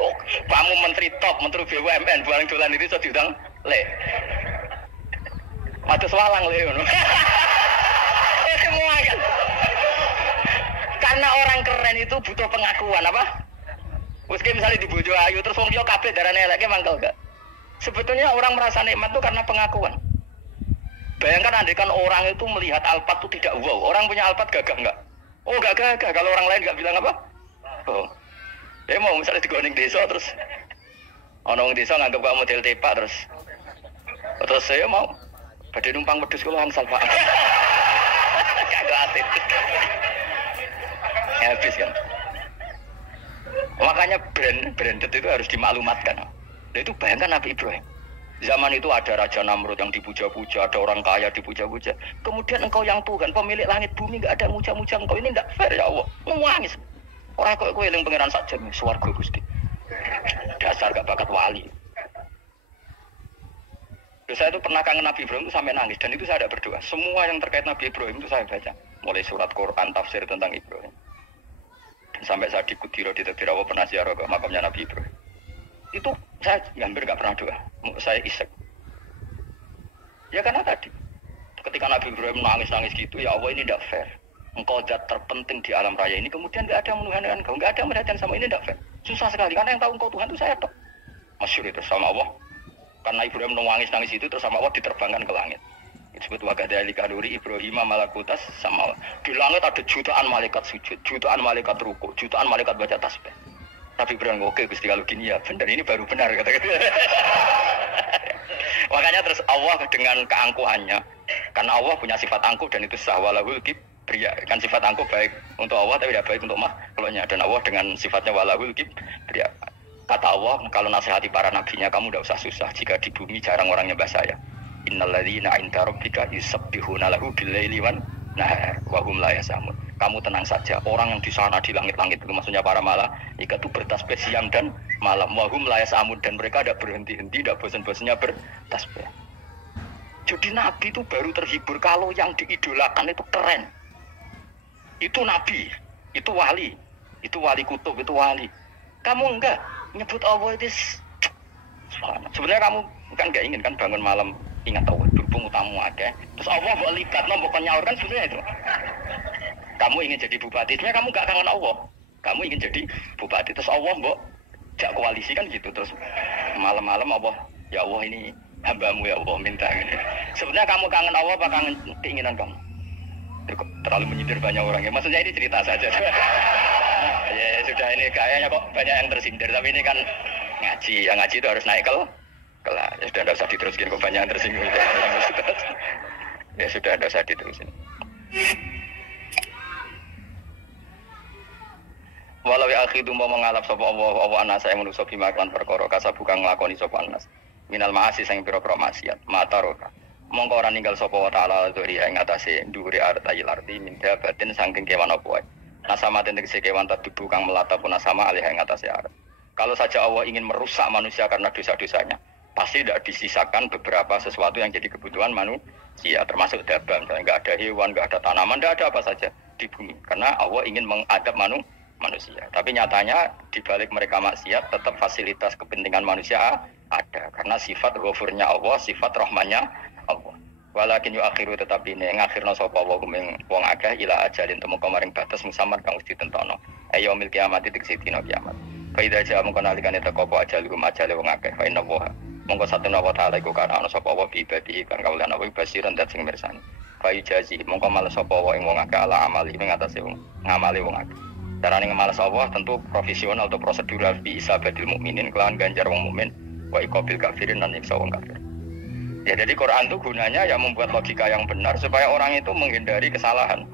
Oh, kamu menteri top, menteri BUMN, barang dolan itu iso diundang lek. Ada sewalang lek ngono. Semua kan. Karena orang keren itu butuh pengakuan apa? Meski misalnya di bojo ayu terus wong liya kabeh darane eleke mangkel gak? Sebetulnya orang merasa nikmat itu karena pengakuan. Bayangkan andekan orang itu melihat Alphard itu tidak wow. Orang punya Alphard gagah enggak? Oh, enggak gagah. Kalau orang lain enggak bilang apa? Oh. Dia mau misalnya di Gunung desa terus orang desa nganggap kamu model tepak terus saya mau badhe numpang wedhus kula angsal Pak. Kagak ati. Habis kan. Makanya branded itu harus dimaklumatkan. Nah, itu bayangkan Nabi Ibrahim. Zaman itu ada Raja Namrud yang dipuja-puja, ada orang kaya dipuja-puja. Kemudian engkau yang Tuhan, pemilik langit bumi, enggak ada muja-muja engkau. Ini enggak fair ya Allah. Nangis. Orang kok kowe eling pangeran sak jam swarga Gusti. Dasar gak bakat wali. Saya itu pernah kangen Nabi Ibrahim itu sampai nangis dan itu saya ada berdoa. Semua yang terkait Nabi Ibrahim itu saya baca. Mulai surat Quran, tafsir tentang Ibrahim. Sampai saat di Kudiro di Tadirawa pernah ziarah ke makamnya Nabi Ibrahim. Itu saya hampir nggak pernah doa, saya isek. Ya karena tadi, ketika Nabi Ibrahim nangis-nangis gitu, ya Allah ini tidak fair. Engkau zat terpenting di alam raya ini, kemudian nggak ada yang menuhankan engkau, nggak ada yang merhatikan sama ini tidak fair. Susah sekali, karena yang tahu engkau Tuhan itu saya toh. Masyhur itu sama Allah. Karena Ibrahim nangis-nangis itu, terus sama Allah diterbangkan ke langit. Disebut wakadhalika nuri Ibrahim malakutas sama. Di langit ada jutaan malaikat sujud, jutaan malaikat ruku, jutaan malaikat baca tasbih. Tapi Ibrahim oke Gusti kalau gini ya benar, ini baru benar kata-kata. Makanya terus Allah dengan keangkuhannya, karena Allah punya sifat angkuh dan itu sah walahul kibriya. Kan sifat angkuh baik untuk Allah tapi tidak baik untuk makhluknya. Dan Allah dengan sifatnya walahul kibriya. Kata Allah, kalau nasihati para nabinya, kamu tidak usah susah jika di bumi jarang orang nyembah saya. Innalladzina 'inda rabbika yusabbihuna lahu bil-laili wan nahar wa hum la yasamun. Kamu tenang saja, orang yang di sana di langit-langit itu maksudnya para malaikat itu bertasbih siang dan malam. Wa hum la yasamun, dan mereka tidak berhenti-henti, tidak bosan-bosannya bertasbih. Jadi Nabi itu baru terhibur kalau yang diidolakan itu keren. Itu Nabi, itu wali kutub, itu wali. Kamu enggak nyebut Allah itu. Sebenarnya kamu kan nggak ingin kan bangun malam ingat Allah berhubung utamu aja. Terus Allah mau libat, mau nyaur kan sebenarnya itu. Kamu ingin jadi bupati, sebenarnya kamu nggak kangen Allah. Kamu ingin jadi bupati, terus Allah mau jak koalisi kan gitu. Terus malam-malam Allah, ya Allah ini hambamu ya Allah minta gitu. Sebenarnya kamu kangen Allah apa kangen keinginan kamu? Terlalu menyindir banyak orang ya. Maksudnya ini cerita saja. Ya sudah ini kayaknya kok banyak yang tersindir, tapi ini kan ngaji. Yang ngaji itu harus naik kelas. Ya sudah tidak usah diteruskan kok banyak yang tersinggung. Ya sudah tidak usah diteruskan. Walau ya akhidu mau mengalap sapa Allah anas saya manusa bima kan perkara kasabuka nglakoni sapa anas. Minal ma'asi sing pira-pira maksiat. Mataroka. Mongko ora ninggal sapa wa ta'ala dzuri ing atase dhuwure artayil arti minda batin saking kewan apa wae. Nasama tegese kewan tadubu kang melata pun nasama alih ing atase arep. Kalau saja Allah ingin merusak manusia karena dosa-dosanya, pasti tidak disisakan beberapa sesuatu yang jadi kebutuhan manusia, termasuk dabang. Misalnya nggak ada hewan, nggak ada tanaman, nggak ada apa saja di bumi. Karena Allah ingin mengadab manusia. Tapi nyatanya di balik mereka maksiat, tetap fasilitas kepentingan manusia ada. Karena sifat ghafurnya Allah, sifat rahmannya Allah. Walakin akhiru tetapi ini ngakhirna sapa wa kuming wong akeh ila ajalin temu kemaring batas musamar kang wis ditentono. Ayo mil kiamat titik dina kiamat. Faida ja mongko nalikane teko apa ajalum ajale wong akeh fa inna wa mongko satuna wa taala iku kana ana sapa wa ibadi kan kawulan apa basiran dat sing mirsani. Fa jazi mongko males sapa wa ing wong akeh ala amali ing atase wong ngamali wong akeh. Carane ngemales Allah tentu profesional atau prosedural bi isabatil mukminin kelawan ganjar wong mukmin wa iqabil kafirin lan nyiksa wong kafir. Ya jadi Quran itu gunanya ya membuat logika yang benar supaya orang itu menghindari kesalahan.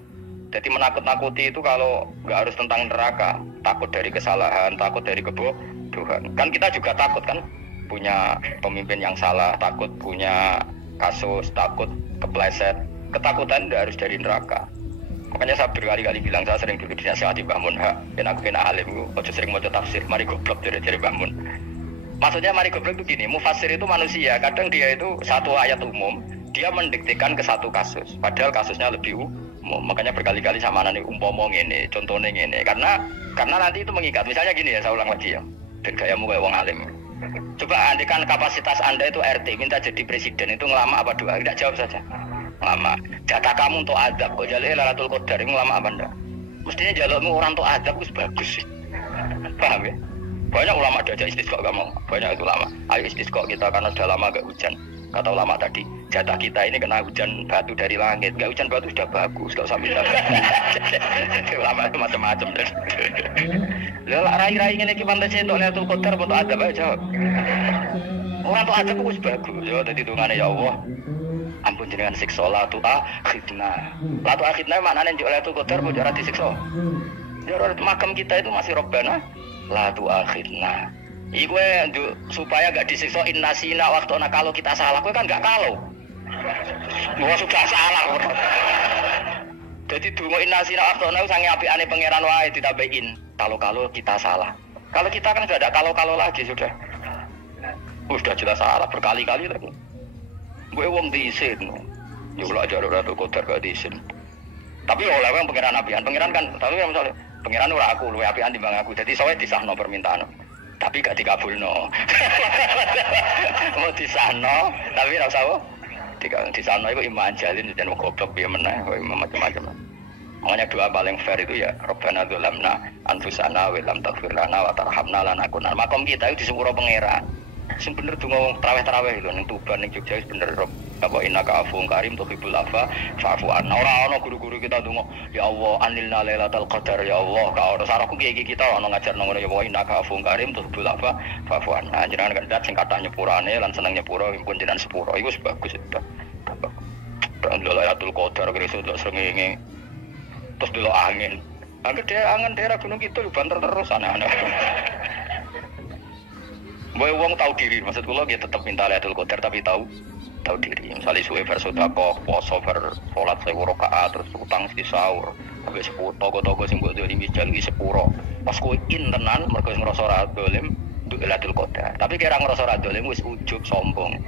Jadi menakut-nakuti itu kalau nggak harus tentang neraka, takut dari kesalahan, takut dari kebodohan. Kan kita juga takut kan punya pemimpin yang salah, takut punya kasus, takut kepleset. Ketakutan tidak harus dari neraka. Makanya saya berkali-kali bilang, saya sering dulu dinasihati Mbah Mun, dan aku kena alim, aku sering mau tafsir, mari goblok dari Mbah Mun. Maksudnya mari goblok itu gini, mufassir itu manusia, kadang dia itu satu ayat umum, dia mendiktekan ke satu kasus, padahal kasusnya lebih umum. Makanya berkali-kali sama nani umpomong ini, contohnya ini, karena nanti itu mengikat. Misalnya gini ya, saya ulang lagi ya, dan gayamu kayak wong alim. Coba andikan kapasitas Anda itu RT, minta jadi presiden, itu ngelama apa doa? Tidak jawab saja. Lama. Jatah kamu untuk adab, kok jalih Lailatul Qadar, ini ngelama apa enggak? Mestinya jalurmu orang untuk adab itu bagus sih. Paham ya? Banyak ulama diajak istisqa gak mau, banyak itu ulama. Ayo istisqa kita karena sudah lama gak hujan. Kata ulama tadi, jatah kita ini kena hujan batu dari langit. Gak hujan batu sudah bagus, gak usah minta. Ulama itu macam-macam. Lah rai-rai ngene iki pantes entuk Lailatul Qadar untuk adab aja jawab. Orang untuk adab itu bagus. Ya dadi dungane ya Allah. Ampun jenengan siksa latu akhidna. Latu akhidna maknane njuk Lailatul Qadar kok ora disiksa. Ya makam kita itu masih Robbana la tu'akhidna. Iku supaya gak disiksa innasina waktu kalau kita salah, kowe kan gak kalau. Gua sudah salah. Jadi donga innasina waktu sange apikane pangeran wae ditambahin. Kalau kita salah. Kalau kita kan sudah ada kalau lagi sudah. Sudah jelas salah berkali-kali lagi. Gue wong diisin. Ya ora Lailatul Qadar gak diisin. Tapi oleh wong pangeran apian, pangeran kan tapi misalnya pengiran ora aku luwe apian timbang aku. Jadi sowe disahno permintaan. Tapi gak dikabulno. Mau disahno, tapi ora usah disahno iku iman jalin dan goblok piye meneh, macam-macam. Makanya doa paling fair itu ya Rabbana dzalamna anfusana wa lam taghfir lana wa tarhamna lanakunanna. Makom kita itu disepuro pangeran. Sing bener donga wong traweh-traweh lho ning Tuban ning Jogja wis bener apa innaka afuwun karim tuhibbul afwa fa'fu anna. Ora ana guru-guru kita donga ya Allah anilna lailatul qadar ya Allah ka ora saraku iki kita ana ngajarno ngono ya Allah innaka afuwun karim tuhibbul afwa fa'fu anna. Jenengan kandidat sing kathah nyepurane lan seneng nyepuro impun jenengan sepuro iku wis bagus itu. Lailatul qadar kira-kira delok srengenge terus delok angin. Angin daerah Gunung Kidul banter terus aneh-aneh. Boy wong tahu diri, maksud kula dia tetap minta Lailatul Qadar tapi tahu diri. Misalnya suwe bersedekah, poso salat 1000 rakaat terus utang di sahur. Sampai 10 toko-toko sing mbok dolimi jaluki sepuro. Pas kowe tenan mergo ngrasa ora dolim nduk Lailatul Qadar. Tapi kira ngrasa ora dolim wis ujug sombong.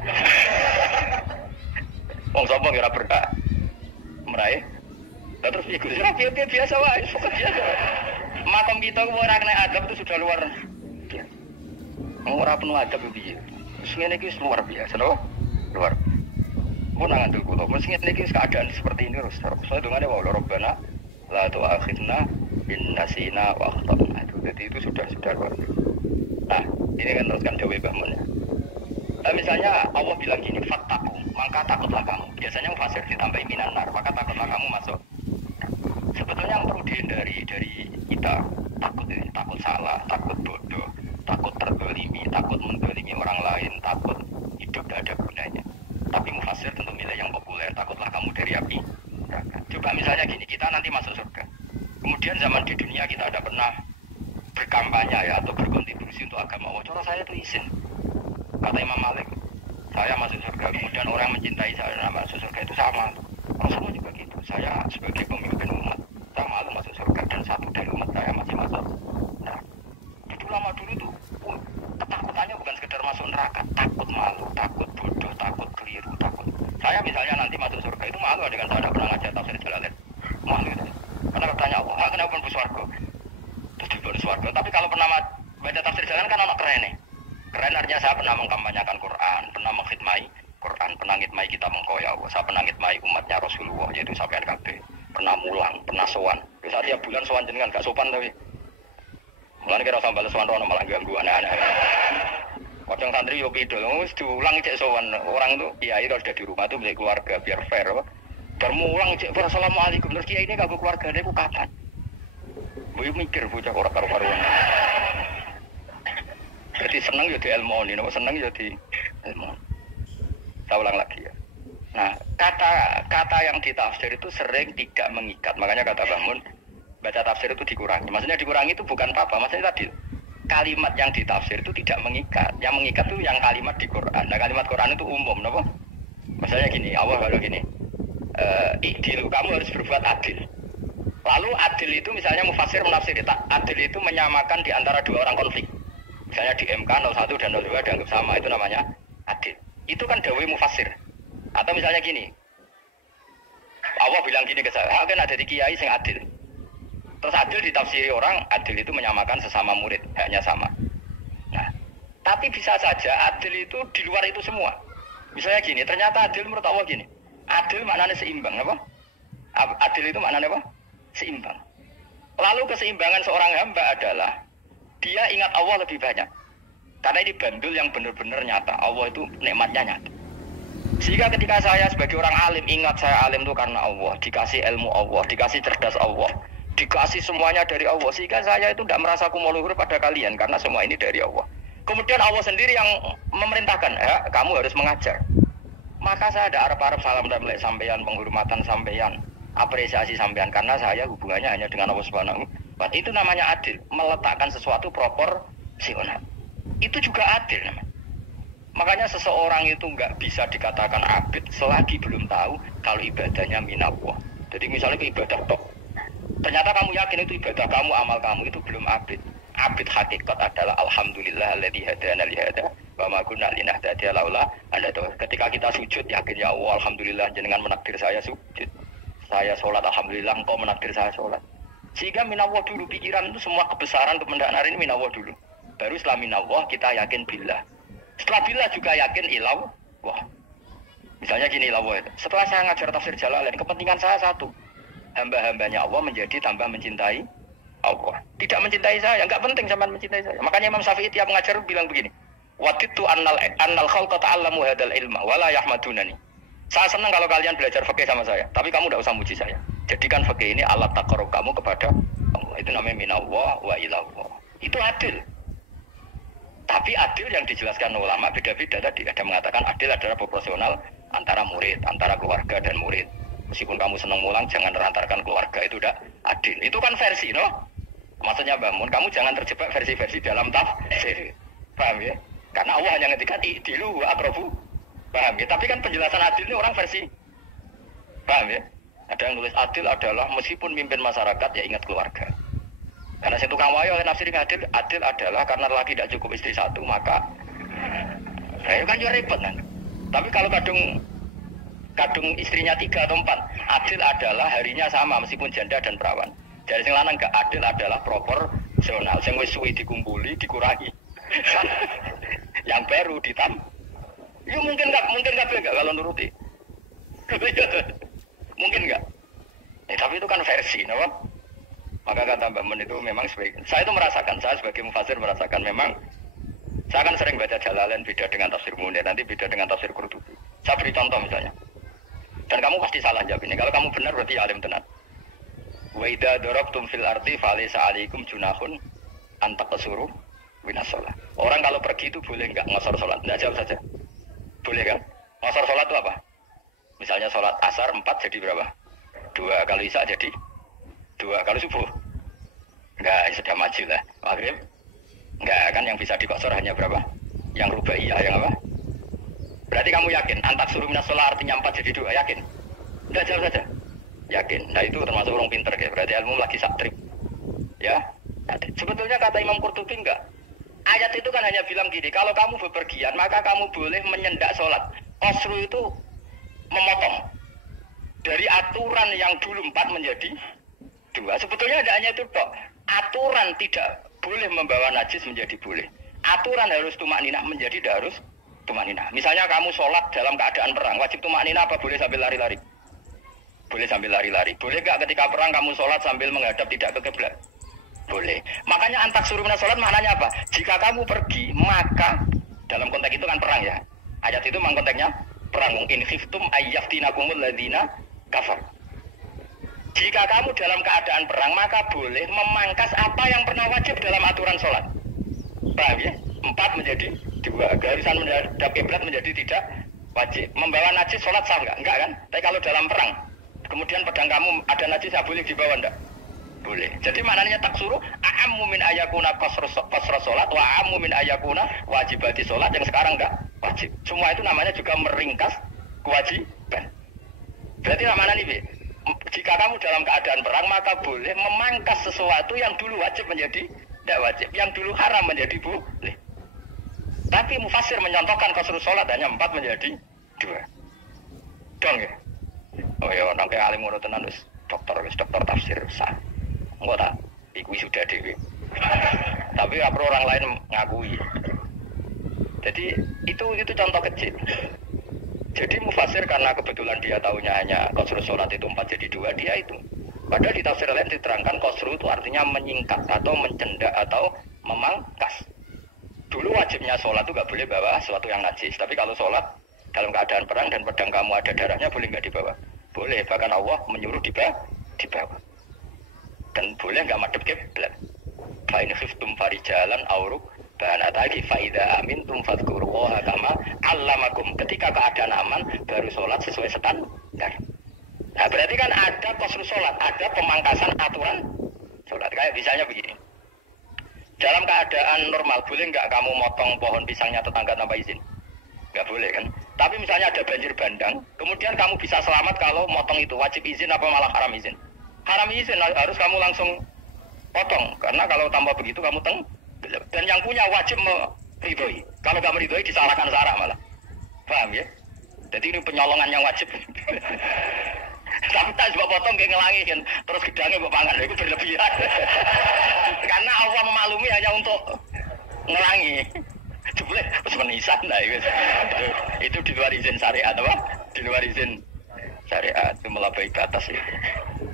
Wong sombong ora berhak meraih. Terus biasa wae, biasa. Makom kita ora kena adab itu sudah luar. Ora penuh adab piye. Ngene iki luar biasa lho. Luar. Mun ngandel kula, mesti ngene iki keadaan seperti ini terus. Saya dongane wa Rabbana la tu'akhidna in nasina wa akhtana. Jadi itu sudah luar. Nah, ini kan teruskan Dewi Bahmun ya. Misalnya Allah bilang gini, fattaku, maka takutlah kamu. Biasanya mufasir ditambahi minanar, maka takutlah kamu masuk. Sebetulnya yang perlu dihindari dari kita takut ini, takut salah, takut bodoh, takut terzalimi, takut menzalimi orang lain, takut hidup tidak ada gunanya. Tapi mufasir tentu milih yang populer, takutlah kamu dari api. Coba misalnya gini, kita nanti masuk surga. Kemudian zaman di dunia kita ada pernah berkampanye ya atau berkontribusi untuk agama Allah. Cara saya itu izin. Kata Imam Malik, saya masuk surga. Kemudian orang yang mencintai saya masuk surga itu sama. Rasulullah juga gitu. Saya sebagai pemimpin umat, saya malu masuk surga dan satu dari umat saya masih masuk neraka. Itu lama dulu tuh, ketakutannya bukan sekedar masuk neraka, takut malu, takut bodoh, takut keliru, takut. Saya misalnya nanti masuk surga itu malu dengan saya tidak pernah ngajar tafsir Jalalain. Malu itu. Karena katanya Allah, kenapa pun buswargo. Terus diberi swargo. Tapi kalau pernah baca tafsir Jalalain kan anak keren nih. Keren artinya saya pernah mengkampanyakan Quran, pernah mengkhidmati Quran, pernah ngitmai kita mengkoya Allah, saya pernah ngitmai umatnya Rasulullah, yaitu sampai RKB, pernah mulang, pernah sowan. Bisa tiap bulan sowan jenengan, gak sopan tapi. Mulanya kira sampai sowan rono malah ganggu aneh-aneh. Kadang santri yo pidol, wis diulang cek sowan orang tuh, kiai kalau sudah di rumah tuh milik keluarga biar fair, apa? Bermulang cek assalamualaikum, terus kiai ini gak keluarga, dia kapan? Gue mikir bocah orang karu-karuan. Jadi senang ya di ilmu ini, senang ya di ilmu. Saya ulang lagi ya. Nah, kata yang ditafsir itu sering tidak mengikat. Makanya kata Bangun, baca tafsir itu dikurangi. Maksudnya dikurangi itu bukan apa-apa. Maksudnya tadi kalimat yang ditafsir itu tidak mengikat. Yang mengikat itu yang kalimat di Quran. Nah, kalimat Quran itu umum, kenapa? Maksudnya gini, Allah kalau gini, ikdil, kamu harus berbuat adil. Lalu adil itu misalnya mufasir menafsir, adil itu menyamakan di antara dua orang konflik. Misalnya di MK 01 dan 02 dianggap sama, itu namanya adil. Itu kan dawai mufasir. Atau misalnya gini, Allah bilang gini ke saya, kan ada di kiai yang adil. Terus adil ditafsiri orang, adil itu menyamakan sesama murid, haknya sama. Nah, tapi bisa saja adil itu di luar itu semua. Misalnya gini, ternyata adil menurut Allah gini, adil maknanya seimbang, apa? Adil itu maknanya apa? Seimbang. Lalu keseimbangan seorang hamba adalah dia ingat Allah lebih banyak. Karena ini bandul yang benar-benar nyata. Allah itu nikmatnya nyata. Sehingga ketika saya sebagai orang alim, ingat saya alim itu karena Allah. Dikasih ilmu Allah, dikasih cerdas Allah, dikasih semuanya dari Allah. Sehingga saya itu tidak merasa kumuluhur pada kalian. Karena semua ini dari Allah. Kemudian Allah sendiri yang memerintahkan, ya, kamu harus mengajar. Maka saya ada arep-arep salam dan melek sampeyan, penghormatan sampeyan, apresiasi sampeyan. Karena saya hubungannya hanya dengan Allah Subhanahu. Itu namanya adil, meletakkan sesuatu proporsional. Itu juga adil namanya. Makanya seseorang itu nggak bisa dikatakan abid selagi belum tahu kalau ibadahnya minallah. Jadi misalnya ke ibadah tok, ternyata kamu yakin itu ibadah kamu, amal kamu itu belum abid. Abid hakikat adalah alhamdulillah alladzi hadana li hada wa ma kunna linahtadiya laula an hadana. Ketika kita sujud yakin ya Allah, alhamdulillah jenengan menakdir saya sujud. Saya sholat, alhamdulillah engkau menakdir saya sholat. Sehingga minallah dulu, pikiran itu semua kebesaran kemendakan ini minallah dulu. Baru setelah minallah kita yakin billah. Setelah billah juga yakin ilallah. Wah, misalnya gini ilallah itu. Setelah saya ngajar tafsir Jalalain, kepentingan saya satu. Hamba-hambanya Allah menjadi tambah mencintai Allah. Tidak mencintai saya, enggak penting sama mencintai saya. Makanya Imam Syafi'i tiap mengajar bilang begini. Watitu annal khalqa ta'allamu hadal ilma wala yahmadunani. Saya senang kalau kalian belajar fikih sama saya, tapi kamu tidak usah muji saya. Jadikan fikih ini alat taqarrub kamu kepada Allah. Itu namanya minallah wa ilallah. Itu adil. Tapi adil yang dijelaskan ulama beda-beda tadi. Ada mengatakan adil adalah proporsional antara murid, antara keluarga dan murid. Meskipun kamu senang mulang, jangan merantarkan keluarga, itu udah adil. Itu kan versi, no? Maksudnya bangun, kamu jangan terjebak versi-versi dalam tafsir. Paham ya? Karena Allah hanya ngetikan i'dilu wa aqrabu. Paham ya? Tapi kan penjelasan adil ini orang versi. Paham ya? Ada yang nulis adil adalah meskipun mimpin masyarakat ya ingat keluarga. Karena saya tukang wayo nafsirin adil adalah karena laki tidak cukup istri satu maka saya kan juga repot kan. Tapi kalau kadung kadung istrinya 3 atau 4. Adil adalah harinya sama meskipun janda dan perawan. Dari sing lanang gak adil adalah proporsional. Sing wis suwi dikumpuli dikurangi. Yang baru ya mungkin nggak kalau nuruti. Mungkin nggak. Tapi itu kan versi, no? Maka kata Mbak Mun itu memang saya itu merasakan, saya sebagai mufasir merasakan memang saya kan sering baca Jalalain beda dengan tafsir Munir, nanti beda dengan tafsir Qurtubi. Saya beri contoh misalnya. Dan kamu pasti salah jawab ini. Kalau kamu benar berarti alim tenan. Wa idza darabtum fil ardi falaysa 'alaikum junahun an taqsuru minas shalah. Orang kalau pergi itu boleh enggak ngosor salat? Enggak, jawab saja. Boleh kan? Ngosor salat itu apa? Misalnya salat asar 4 jadi berapa? 2. Kalau isya jadi 2. Kalau subuh enggak, sudah maju lah. Maghrib enggak, kan yang bisa dikosor hanya berapa? Yang rubaiyah, yang apa? Berarti kamu yakin antak suruh minas shalah artinya 4 jadi 2, yakin? Enggak, jawab saja. Yakin. Nah itu termasuk orang pinter ya. Berarti ilmu lagi saktrip. Ya. Nah, sebetulnya kata Imam Qurtubi enggak. Ayat itu kan hanya bilang gini, kalau kamu bepergian maka kamu boleh menyendak sholat. Qasru itu memotong dari aturan yang dulu 4 menjadi 2. Sebetulnya tidak hanya itu dok. Aturan tidak boleh membawa najis menjadi boleh. Aturan harus tumak ninah menjadi tidak harus tumak ninah. Misalnya kamu sholat dalam keadaan perang, wajib tumak ninah apa boleh sambil lari-lari? Boleh sambil lari-lari. Boleh nggak ketika perang kamu sholat sambil menghadap tidak ke kiblat? Boleh. Makanya antak suruh minas sholat maknanya apa? Jika kamu pergi, maka dalam konteks itu kan perang ya. Ayat itu memang konteksnya perang. In khiftum ayyaftinakumul ladzina kafar. Jika kamu dalam keadaan perang, maka boleh memangkas apa yang pernah wajib dalam aturan sholat. Paham ya? 4 menjadi 2. Garisan menghadap kiblat menjadi tidak wajib. Membawa najis sholat sah enggak? Enggak kan? Tapi kalau dalam perang, kemudian pedang kamu ada najis, tidak boleh dibawa enggak? Boleh. Jadi maknanya tak suruh a'ammu min ayakuna qasra salat wa a'ammu min ayakuna wajibati salat yang sekarang enggak wajib. Semua itu namanya juga meringkas kewajiban. Berarti namanya nih, jika kamu dalam keadaan perang maka boleh memangkas sesuatu yang dulu wajib menjadi tidak wajib, yang dulu haram menjadi boleh. Tapi mufasir menyontohkan qasru salat hanya 4 menjadi 2. Dong ya. Oh ya, nang kayak alim ngono tenan wis dokter tafsir sah. Enggak tak, ikui sudah dewi. Tapi apa orang lain ngakui. Jadi itu contoh kecil. Jadi mufasir karena kebetulan dia tahunya hanya qasru sholat itu 4 jadi 2, dia itu. Padahal di tafsir lain diterangkan qasru itu artinya menyingkat atau mencendak atau memangkas. Dulu wajibnya sholat itu gak boleh bawa sesuatu yang najis. Tapi kalau sholat dalam keadaan perang dan pedang kamu ada darahnya boleh nggak dibawa? Boleh. Bahkan Allah menyuruh dibawa. Dan boleh nggak madhep kiblat. Fa in khiftum farijalan auruk banat lagi faida amintum fadhkurullaha kama allamakum. Ketika keadaan aman baru sholat sesuai standar. Nah berarti kan ada qasru sholat, ada pemangkasan aturan sholat. Kayak misalnya begini. Dalam keadaan normal boleh nggak kamu motong pohon pisangnya tetangga tanpa izin? Nggak boleh kan? Tapi misalnya ada banjir bandang, kemudian kamu bisa selamat kalau motong itu wajib izin apa malah haram izin? Haram izin, harus kamu langsung potong, karena kalau tanpa begitu kamu dan yang punya wajib meridhoi. Kalau nggak meridhoi disalahkan syara malah. Paham ya? Jadi ini penyolongan yang wajib. Sampai sebab potong kayak ngelangi kan, terus gedangnya buat pangan itu berlebihan. Karena Allah memaklumi hanya untuk ngelangi. Jebule wis menisan lah itu di luar izin syariat apa? Di luar izin syariat itu melampaui batas itu.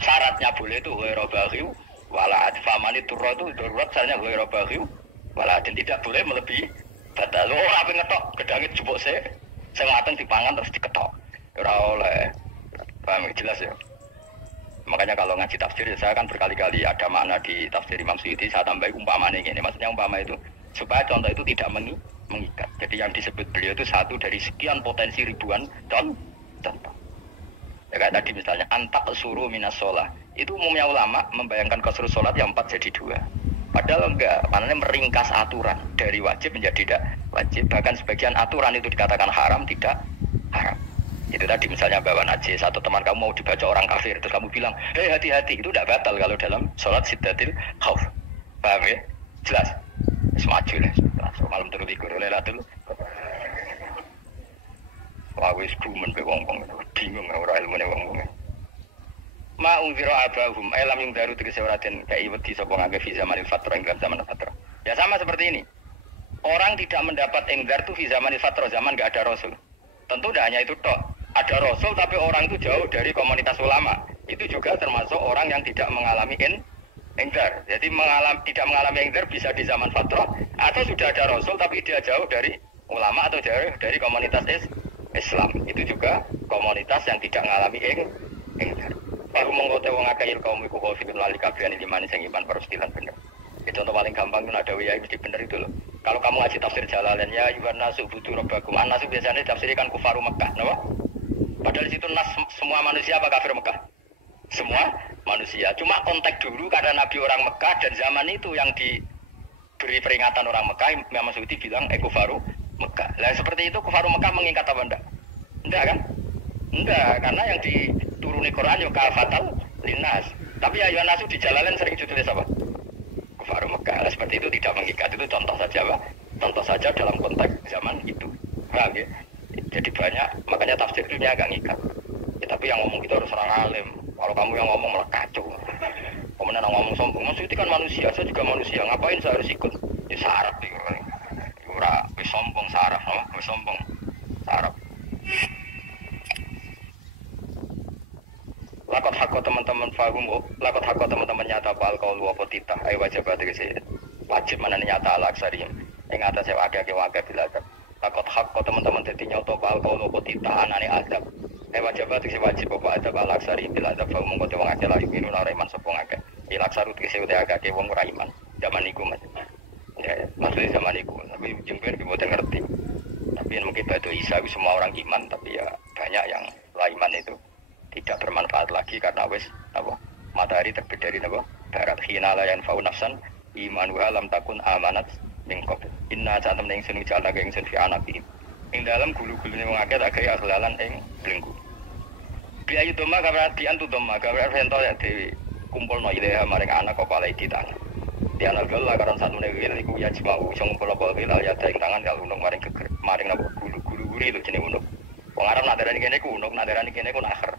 Syaratnya boleh itu ghairu baghi wala adfamani turra itu darurat syaratnya ghairu baghi wala dan tidak boleh melebihi batas. Ora ape ngetok gedange jupuk sik sing mateng dipangan terus diketok. Ora oleh. Paham jelas ya. Makanya kalau ngaji tafsir saya kan berkali-kali ada makna di tafsir Imam Suyuti saya tambah umpamanya ini. Maksudnya umpama itu supaya contoh itu tidak mengikat. Jadi yang disebut beliau itu satu dari sekian potensi ribuan contoh. Ya kayak tadi misalnya antak suruh minas sholah. Itu umumnya ulama membayangkan qasru sholat yang 4 jadi 2. Padahal enggak, maknanya meringkas aturan dari wajib menjadi tidak wajib. Bahkan sebagian aturan itu dikatakan haram, tidak haram. Itu tadi misalnya bawa najis atau teman kamu mau dibaca orang kafir terus kamu bilang, hei hati-hati, itu tidak batal kalau dalam sholat siddatil khauf. Paham ya? Jelas? Semaju lah. Malam terus tidur lelah dulu. wis gumen be wong-wong bingung ora ilmune wong-wong. Ma unzira abahum alam yang daru tegese ora den kai wedi sapa ngake fi zamanil fatra ing zaman fatra. Ya sama seperti ini. Orang tidak mendapat engdar itu fi zamanil fatra, zaman enggak ada rasul. Tentu tidak hanya itu toh. Ada rasul tapi orang itu jauh dari komunitas ulama. Itu juga termasuk orang yang tidak mengalami engdar. Jadi tidak mengalami engdar bisa di zaman fatra atau sudah ada rasul tapi dia jauh dari ulama atau jauh dari komunitas Islam. Itu juga komunitas yang tidak mengalami engdar. Baru mengkote wong akeh kaum iku kok fikir lali kabehane iman sing iman perstilan bener. Itu contoh paling gampang itu ada wiya mesti bener itu loh. Kalau kamu ngaji tafsir Jalalain ya yuwan nasu butu rabbakum. Nasu biasanya tafsirkan kufaru Mekah, napa? Padahal di situ nas semua manusia apa kafir Mekah? Semua manusia. Cuma konteks dulu karena Nabi orang Mekah dan zaman itu yang diberi peringatan orang Mekah, Imam Suyuti bilang kufaru Mekah. Lah seperti itu kufaru Mekah mengikat apa enggak? Enggak kan? Enggak, karena yang dituruni Quran yo kafatal linnas. Tapi ya nasu di Jalalain sering ditulis apa? Kufaru Mekah. Lah seperti itu tidak mengikat, itu contoh saja, Pak. Contoh saja dalam konteks zaman itu. Paham ya? Jadi banyak, makanya tafsir itu agak ngikat. Ya, tapi yang ngomong kita harus orang alim. Kalau kamu yang ngomong malah kacau. Kemudian ngomong sombong, maksudnya kan manusia, saya juga manusia. Ngapain saya harus ikut? Ya saraf gitu. Ora wis sombong saraf, wis sombong saraf. Lakot hakko teman-teman fahum, lakot hakko teman-teman nyata pal kaul wa potita. Ayo wajib berarti wajib mana nyata alaksarim. Yang atas saya wakil bilakat. Lakot hakko teman-teman jadi nyoto pal kaul wa potita anane adab. Wajib berarti wajib apa adab alaksarim bilakat. Fahum mengkote wong akeh layu minun ora iman sapa ngakeh. Ilaksaru tegese udah agak wong ora iman. Zaman iku Mas. Ya, maksudnya zaman iku. Tapi jember boten ngerti. Tapi mungkin batu Isa semua orang iman, tapi ya banyak yang iman itu tidak bermanfaat lagi karena wis apa matahari terbit dari apa barat khina la yanfa'u nafsan imanuha lam takun amanat min qabl inna satam ning sunu jala ing sun fi anaqi ing dalam gulu-gulune wong akeh tak kaya akhlalan ing blengku biayu doma kabar diantu doma kabar rento ya di kumpulno ide maring anak kok palai kita dia nalgal karon satune wil iku ya jemau iso ngumpul-ngumpul wil ya ing tangan kalau unung maring geger maring napa gulu-gulu guri itu jenenge unung wong Arab nadarani kene ku unung nadarani kene ku akhir.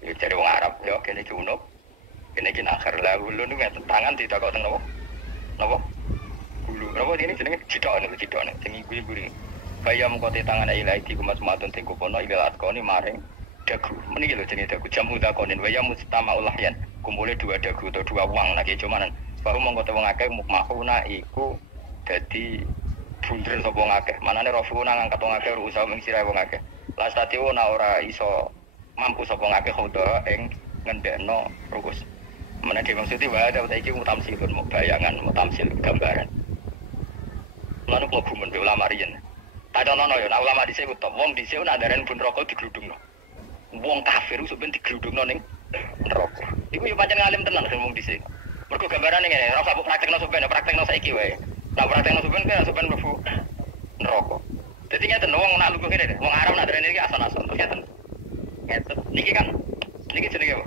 Ya cari wong Arab, ya kene junub, kene kin akhir lah. Hulu nu ngeten tangan tidak kau tengok, napa? Hulu, napa ini jenenge cidok nih, jenenge guri-guri. Bayam kau tangan ilai di kumas matun tinggu pono ilat kau ni maring dagu. Meniki lho jenenge dagu. Jamu dakonin. Bayam mustama ulahyan. Kumpulnya dua dagu atau dua uang lagi cumanan. Baru mongko te wong akeh mukmahuna iku dadi bunder sapa wong akeh. Manane rafuna ngangkat wong akeh usaha ing sirahe wong akeh. Las tatiwo ora iso mampu sapa ngake khoda ing ngendekno rukus. Meneh dhewe maksudé wae ada iki mutamsilun mau bayangan, mutamsil gambaran. Lan kok gumun ulama riyen. Tadonono ya ulama dhisik utop wong dhisik nak ndaren bun neraka digludungno. Wong kafir usuk ben digludungno ning neraka. Iku yo pancen ngalim tenan wong dhisik. Mergo gambarane ngene, ora usah praktekno sampeyan, praktekno saiki wae. Lah praktekno sampeyan kaya sampeyan mlebu neraka. Dadi ngeten wong nak lugu kene, wong Arab nak ndaren iki ason-ason ngeten. Niki kan, niki jenenge apa?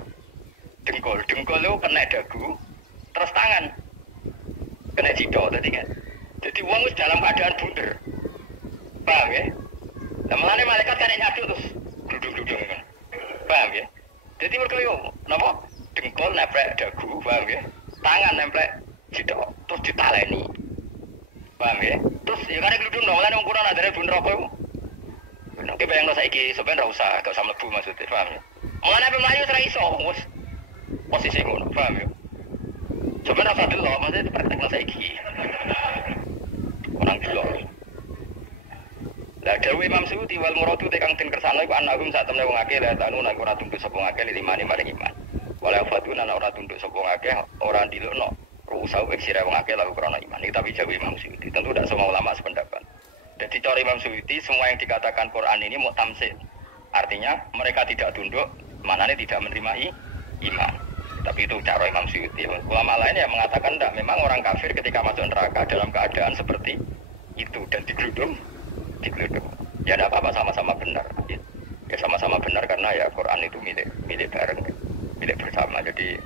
Dengkul itu kena dagu, terus tangan kena cidok tadi kan. Jadi uang itu dalam keadaan bunder, paham ya? Nah, melane malaikat kan nyatu terus duduk-duduk kan, paham ya? Jadi mereka yo, napa? Dengkul nempel dagu, paham ya? Tangan nempel cidok, terus ditaleni, paham ya? Terus ya karena duduk dong, melane uang kurang ada bunder apa itu? Oke, bayang lo saiki, sebenarnya gak usah mlebu maksudnya, paham ya? Mulane pemayu ora iso, wis posisi ngono, paham ya? Sebenarnya rasa dulu, maksudnya praktekno saiki. Orang dulu. Lah dawuh Imam Suyuti wal muradu tekang den kersane iku anagum sak temne wong akeh la tanu nek ora tunduk sapa ngakeh limane maring iman. Wala fatuna nek ora tunduk sapa ngakeh ora ndilukno usah wek sira wong akeh lalu krana iman. Tapi jawab Imam Suyuti, tentu tidak semua ulama sependapat. Jadi cara Imam Suyuti semua yang dikatakan Quran ini mau tamsil. Artinya mereka tidak tunduk, maknanya tidak menerima iman. Tapi itu cara Imam Suyuti. Ulama lain yang mengatakan tidak, memang orang kafir ketika masuk neraka dalam keadaan seperti itu dan digeludung. Ya tidak apa-apa, sama-sama benar. Ya sama-sama benar karena ya Quran itu milik bareng, milik bersama. Jadi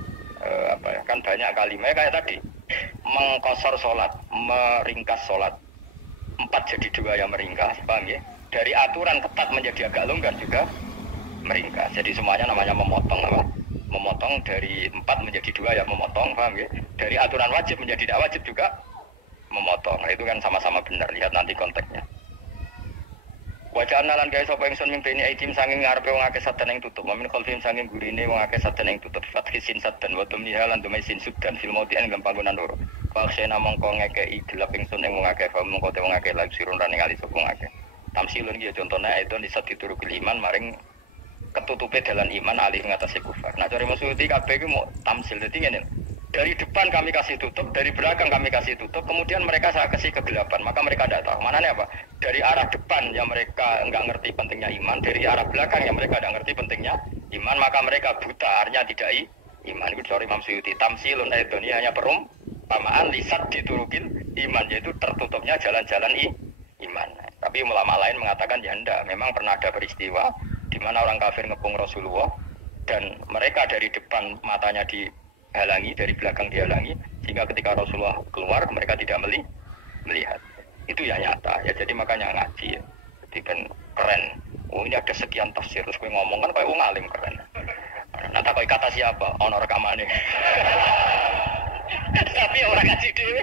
kan banyak kalimat kayak tadi mengkosor sholat, meringkas sholat. 4 jadi 2 yang meringkas, paham ya? Dari aturan ketat menjadi agak longgar juga meringkas. Jadi semuanya namanya memotong apa? Memotong dari 4 menjadi 2 ya memotong, paham ya? Dari aturan wajib menjadi tidak wajib juga memotong. Nah, itu kan sama-sama benar. Lihat nanti konteksnya. Wajah analan guys apa ingsun mimpini aitim sanging ngarepe wong akeh sadan ing tutup. Mamin khalfim sanging gurine wong akeh sadan ing tutup. Fathisin sadan wa tumniha lan dumai sin sudan fil mautian dalam panggonan loro. Faksena mongko ngekeki gelap ingsun ing wong akeh mongko te wong akeh lan sirun rane kali sopong akeh. Tamsilun iki contohnya itu bisa dituruk iman maring ketutupe dalan iman alih ngatasi kufar. Nah cari maksudi kabeh iki mau tamsil dadi ngene. Dari depan kami kasih tutup, dari belakang kami kasih tutup, kemudian mereka saya kasih kegelapan, maka mereka tidak tahu. Mananya apa? Dari arah depan yang mereka enggak ngerti pentingnya iman, dari arah belakang yang mereka tidak ngerti pentingnya iman, maka mereka buta, artinya tidak iman. Itu sorry Imam Suyuti. Tamsilun ini hanya perumpamaan lisat diturukin iman, yaitu tertutupnya jalan-jalan iman. Tapi ulama lain mengatakan ya enggak, memang pernah ada peristiwa di mana orang kafir ngepung Rasulullah dan mereka dari depan matanya dihalangi, dari belakang dihalangi, sehingga ketika Rasulullah keluar mereka tidak melihat. Itu ya nyata ya, jadi makanya ngaji ya. Jadi kan keren. Oh ini ada sekian tafsir terus gue ngomong kan kayak wong alim keren. Nah tak kata siapa? Ono rekamannya. Tapi orang ngaji dhewe.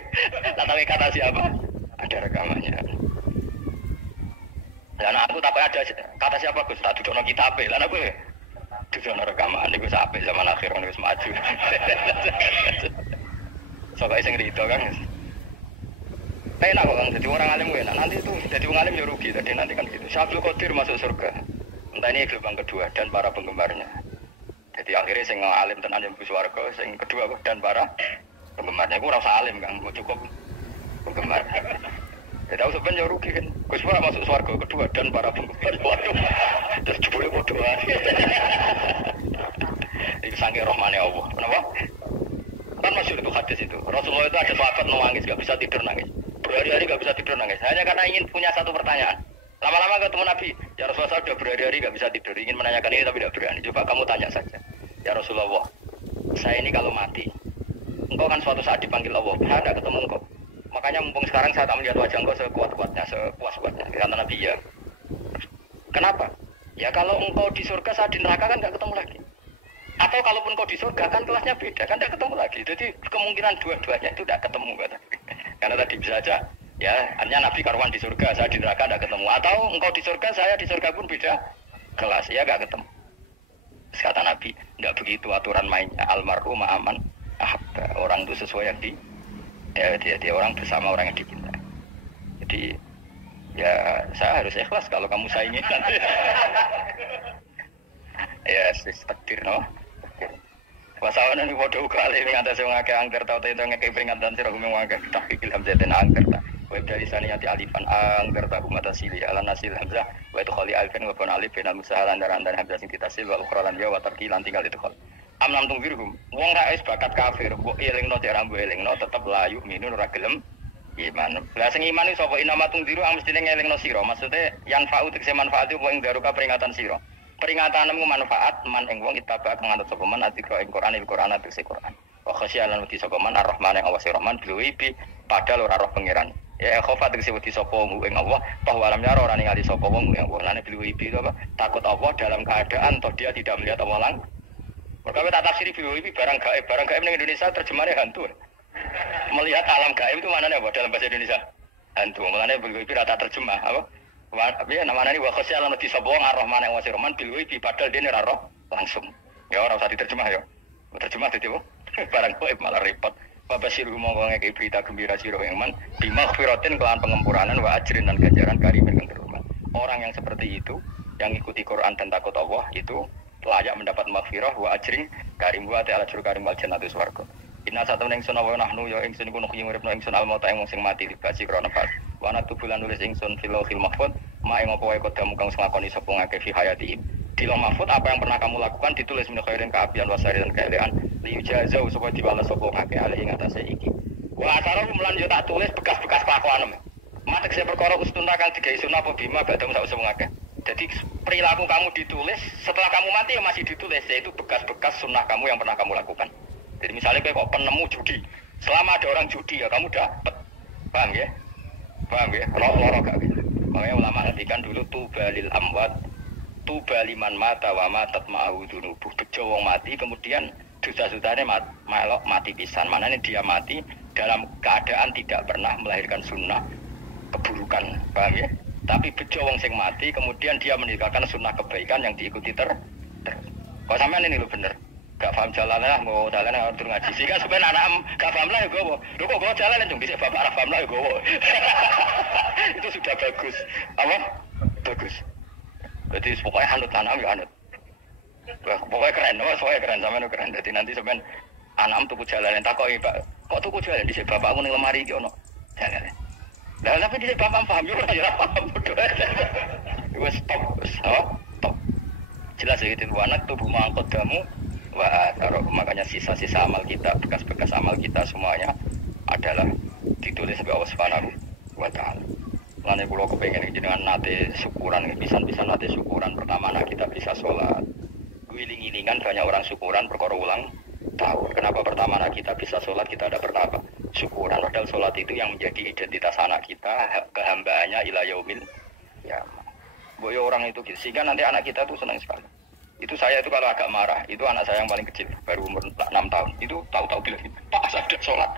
Tak tahu kata siapa? Ada rekamannya. Lah aku tak ada kata siapa Gus? Tak dudukno kitabe. Lah aku dudukno rekaman niku sampai zaman akhir wis maju. Soale sing rido kan. Enak kok jadi orang alim enak. Nanti itu jadi orang alim ya rugi. Tadi nanti kan gitu. Syabdul Qadir masuk surga. Entah ini gelombang kedua dan para penggemarnya. Jadi akhirnya sing alim tenan yang bus warga, sing kedua dan para penggemarnya. Aku rasa alim kan, cukup penggemar. Jadi aku sebenarnya rugi kan. Gus Bara masuk surga kedua dan para penggemar. Waduh, terus jebule berdoa. Itu sange rahmane Allah. Kenapa? Kan masyhur itu hadis itu. Rasulullah itu ada sahabat nangis, nggak bisa tidur nangis. Berhari-hari nggak bisa tidur nangis. Hanya karena ingin punya satu pertanyaan. Lama-lama ketemu Nabi, ya Rasulullah saya sudah berhari-hari nggak bisa tidur. Ingin menanyakan ini tapi tidak berani. Coba kamu tanya saja. Ya Rasulullah, saya ini kalau mati, engkau kan suatu saat dipanggil Allah. Saya tidak ketemu engkau. Makanya mumpung sekarang saya tak melihat wajah engkau sekuat-kuatnya, sepuas-puasnya. Kata Nabi ya. Kenapa? Ya kalau engkau di surga, saya di neraka kan nggak ketemu lagi. Atau kalaupun kau di surga kan kelasnya beda, kan tidak ketemu lagi. Jadi kemungkinan dua-duanya itu tidak ketemu. Kata. Karena tadi bisa saja, ya artinya Nabi karuan di surga, saya di neraka tidak ketemu. Atau engkau di surga, saya di surga pun beda kelas, ya nggak ketemu. Terus kata Nabi, nggak begitu aturan mainnya. Almarhum ma'aman, orang itu sesuai yang dia orang bersama orang yang dicintai. Jadi ya saya harus ikhlas kalau kamu saingi nanti. Ya takdir no. Wasawana ni bodoh kali ngatasi wong akeh angker tau itu ngekei peringatan sira gumeng wong akeh tahqiq hamzatin angker ta. Wa dari saniyati alifan angker ta kumata sili ala nasil hamzah wa itu khali alifan wa pun alif bin musahalan dan hamzah sing ditasil wa ukhra lan ya wa tarki lan tinggal itu khol. Amnam tung wirhum wong ra wis bakat kafir mbok elingno cek rambu elingno tetep layu minun ora gelem iman. Lah sing iman iki sapa inamatung diru ang mestine ngelingno sira. Maksude yan fa'u tegese manfaat iku ing daruka peringatan sira. Peringatanmu manfaat man ing wong itaba kang nganut sapa man atikra ing Quran tegese Quran. Wa khasyalan wedi sapa man Ar-Rahman ing Allah Rahman biluibi padahal ora roh pangeran. Ya khofa tegese wedi sapa ing Allah bahwa alam nyaro ora ningali sapa wong ing Allah. Lane biluibi itu apa? Takut Allah dalam keadaan toh dia tidak melihat Allah lang. Mergo tak tafsiri biluibi barang gaib ning Indonesia terjemahane hantu. Melihat alam gaib itu maknanya apa dalam bahasa Indonesia? Hantu. Mulane biluibi rata terjemah apa? Ya namanya ini wakasih alam di sobong Ar-Rahman yang wasir Rahman bilwi padahal dia nira roh langsung. Ya orang usah diterjemah ya. Terjemah itu barang gaib malah repot. Babasir monggo ngekei berita gembira sira yang man bimaghfiratin kelawan pengemuranan wa ajrin dan ganjaran karimin kang terhormat. Orang yang seperti itu yang ikuti Quran dan takut Allah itu layak mendapat maghfirah wa ajrin karim wa ta'ala jur karim wal jannatus warga. Inna satun ingsun wa nahnu ya ingsun iku nuhi uripno ingsun al-mauta ing sing mati dibasi krana pas. Wa ana tubulan nulis ingsun fil lauhil mahfuz ma ing apa wae kodamu kang nglakoni sapa ngake fi hayati. Di lauh mahfuz apa yang pernah kamu lakukan ditulis min khairin kaabian wasari dan keelean li jazau supaya dibalas sapa ngake ali ing atase iki. Wa asara mulan yo tak tulis bekas-bekas kelakuan. Matek se perkara ustuna kang digawe sunah apa bima badhe sak usum ngake. Jadi perilaku kamu ditulis setelah kamu mati ya masih ditulis yaitu bekas-bekas sunnah kamu yang pernah kamu lakukan. Jadi misalnya kayak kok penemu judi, selama ada orang judi ya kamu dapat, paham ya? Loro gak gitu. Makanya ulama ngendikan dulu tubalil amwat, tubaliman mata wa matat ma'ahu dzunubuh. Bejo wong mati kemudian dosa-dosane melok mati pisan. Manane dia mati dalam keadaan tidak pernah melahirkan sunnah keburukan, paham ya? Tapi bejo wong sing mati kemudian dia meninggalkan sunnah kebaikan yang diikuti terus. Kok sampean ini lho bener. Gak paham jalan lah, mau jalan harus ngaji. Sehingga sebenarnya anak gak paham lah ya gue. Lu kok gue jalan yang bisa bapak arah paham lah ya gue. Itu sudah bagus. Apa? Bagus. Jadi pokoknya hanut tanam ya hanut. Pokoknya keren, pokoknya keren sama nu keren. Jadi nanti sebenarnya anak tuku jalan yang takoi pak. Kok tuku jalan di sini bapak aku nih lemari gitu no. Jalan. Lah tapi di sini bapak paham juga ya paham bodoh. Gue stop, stop. Jelas ya itu anak tubuh mangkot kamu. Wah, taruh makanya sisa-sisa amal kita, bekas-bekas amal kita semuanya adalah ditulis oleh Allah Subhanahu wa taala. Lan kula kepengin jenengan nate syukuran, bisa nate syukuran pertama anak kita bisa sholat. Wiling-wilingan banyak orang syukuran perkara ulang tahun. Kenapa pertama anak kita bisa sholat, kita ada pertama syukuran. Padahal sholat itu yang menjadi identitas anak kita, kehambaannya ila yaumil qiyamah. Boyo orang itu gitu. Sehingga nanti anak kita tuh senang sekali. Itu saya itu kalau agak marah, itu anak saya yang paling kecil, baru umur 6 tahun. Itu tahu-tahu bilang, Pak saya sudah sholat.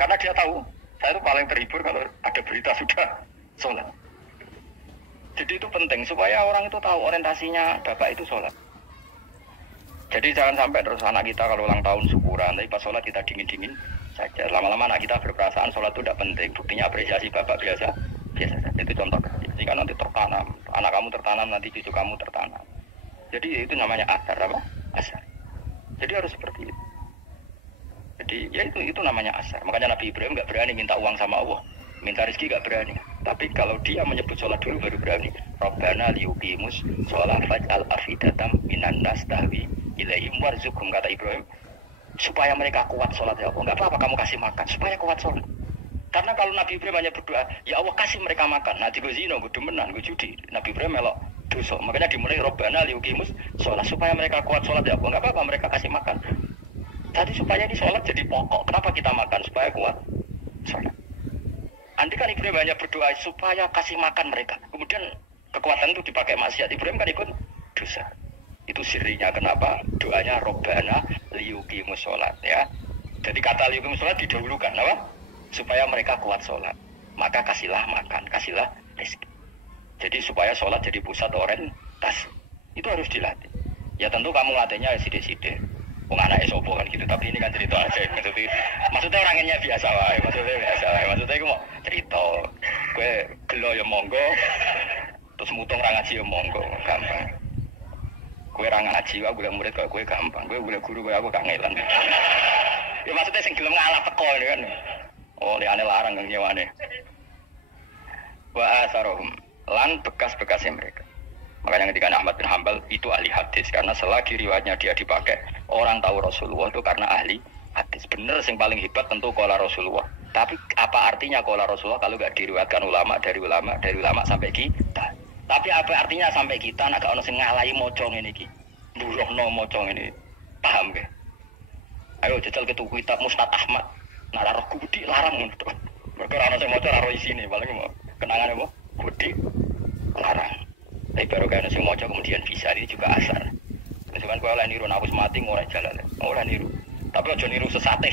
Karena dia tahu, saya itu paling terhibur kalau ada berita sudah sholat. Jadi itu penting, supaya orang itu tahu orientasinya Bapak itu sholat. Jadi jangan sampai terus anak kita kalau ulang tahun syukuran, tapi pas sholat kita dingin-dingin saja. Lama-lama anak kita berperasaan sholat itu tidak penting. Buktinya apresiasi Bapak biasa saja. Itu contoh kecil. Jika nanti tertanam, anak kamu tertanam, nanti cucu kamu tertanam. Jadi itu namanya asar apa? Asar. Jadi harus seperti itu. Jadi ya itu namanya asar. Makanya Nabi Ibrahim nggak berani minta uang sama Allah, minta rezeki nggak berani. Tapi kalau dia menyebut sholat dulu baru berani. Rabbana liyuqimus sholat faj'al afidatam minan nas tahwi ilaihim warzuqhum, kata Ibrahim. Supaya mereka kuat sholat ya Allah. Nggak apa-apa kamu kasih makan supaya kuat sholat. Karena kalau Nabi Ibrahim hanya berdoa, ya Allah kasih mereka makan. Nanti gue zina, gue demenan, gue judi. Nabi Ibrahim melok dosa. Makanya dimulai Rabbana liyuqimus sholat supaya mereka kuat sholat ya Allah. Nggak apa-apa mereka kasih makan. Tadi supaya di sholat jadi pokok. Kenapa kita makan? Supaya kuat sholat. Andai kan Ibrahim hanya berdoa supaya kasih makan mereka. Kemudian kekuatan itu dipakai maksiat. Ibrahim kan ikut dosa. Itu sirinya kenapa doanya Rabbana liyuqimus sholat ya. Jadi kata liyuqimus sholat didahulukan apa? Supaya mereka kuat sholat. Maka kasihlah makan, kasihlah rezeki. Jadi supaya sholat jadi pusat orientasi. Itu harus dilatih. Ya tentu kamu latihnya sidik-sidik. Anaknya sopo kan gitu, tapi ini kan cerita aja. Maksudnya orangnya biasa wae, maksudnya aku mau cerita. Gue gelo ya monggo, terus mutung ra ngaji ya monggo, gampang. Gue ra ngaji, gue murid kok gue gampang. Gue guru gue aku gak ngelan. Ya maksudnya sing gelem ngalah teko ini kan. Oh, liane larang kan nyewane. Wa asarohum lan bekas-bekasnya mereka. Makanya ketika Ahmad bin Hanbal itu ahli hadis karena selagi riwayatnya dia dipakai orang tahu Rasulullah itu karena ahli hadis. Bener yang paling hebat tentu qala Rasulullah. Tapi apa artinya qala Rasulullah kalau enggak diriwayatkan dari ulama sampai kita. Tapi apa artinya sampai kita nek gak ono sing ngalahi maca ngene iki. Mburohno maca ngene. Paham ge? Ayo jajal ke tuku kitab Mustad Ahmad. Nek ora gudi larang ngono. Mergo ora ono sing maca ora ro isine, paling mau kenangane apa? Gudi larang. Tapi baru kan sing maca kemudian bisa ini juga asar. Misalkan kowe oleh niru aku mati ngorek jalan. Ora niru. Tapi aja niru sesate.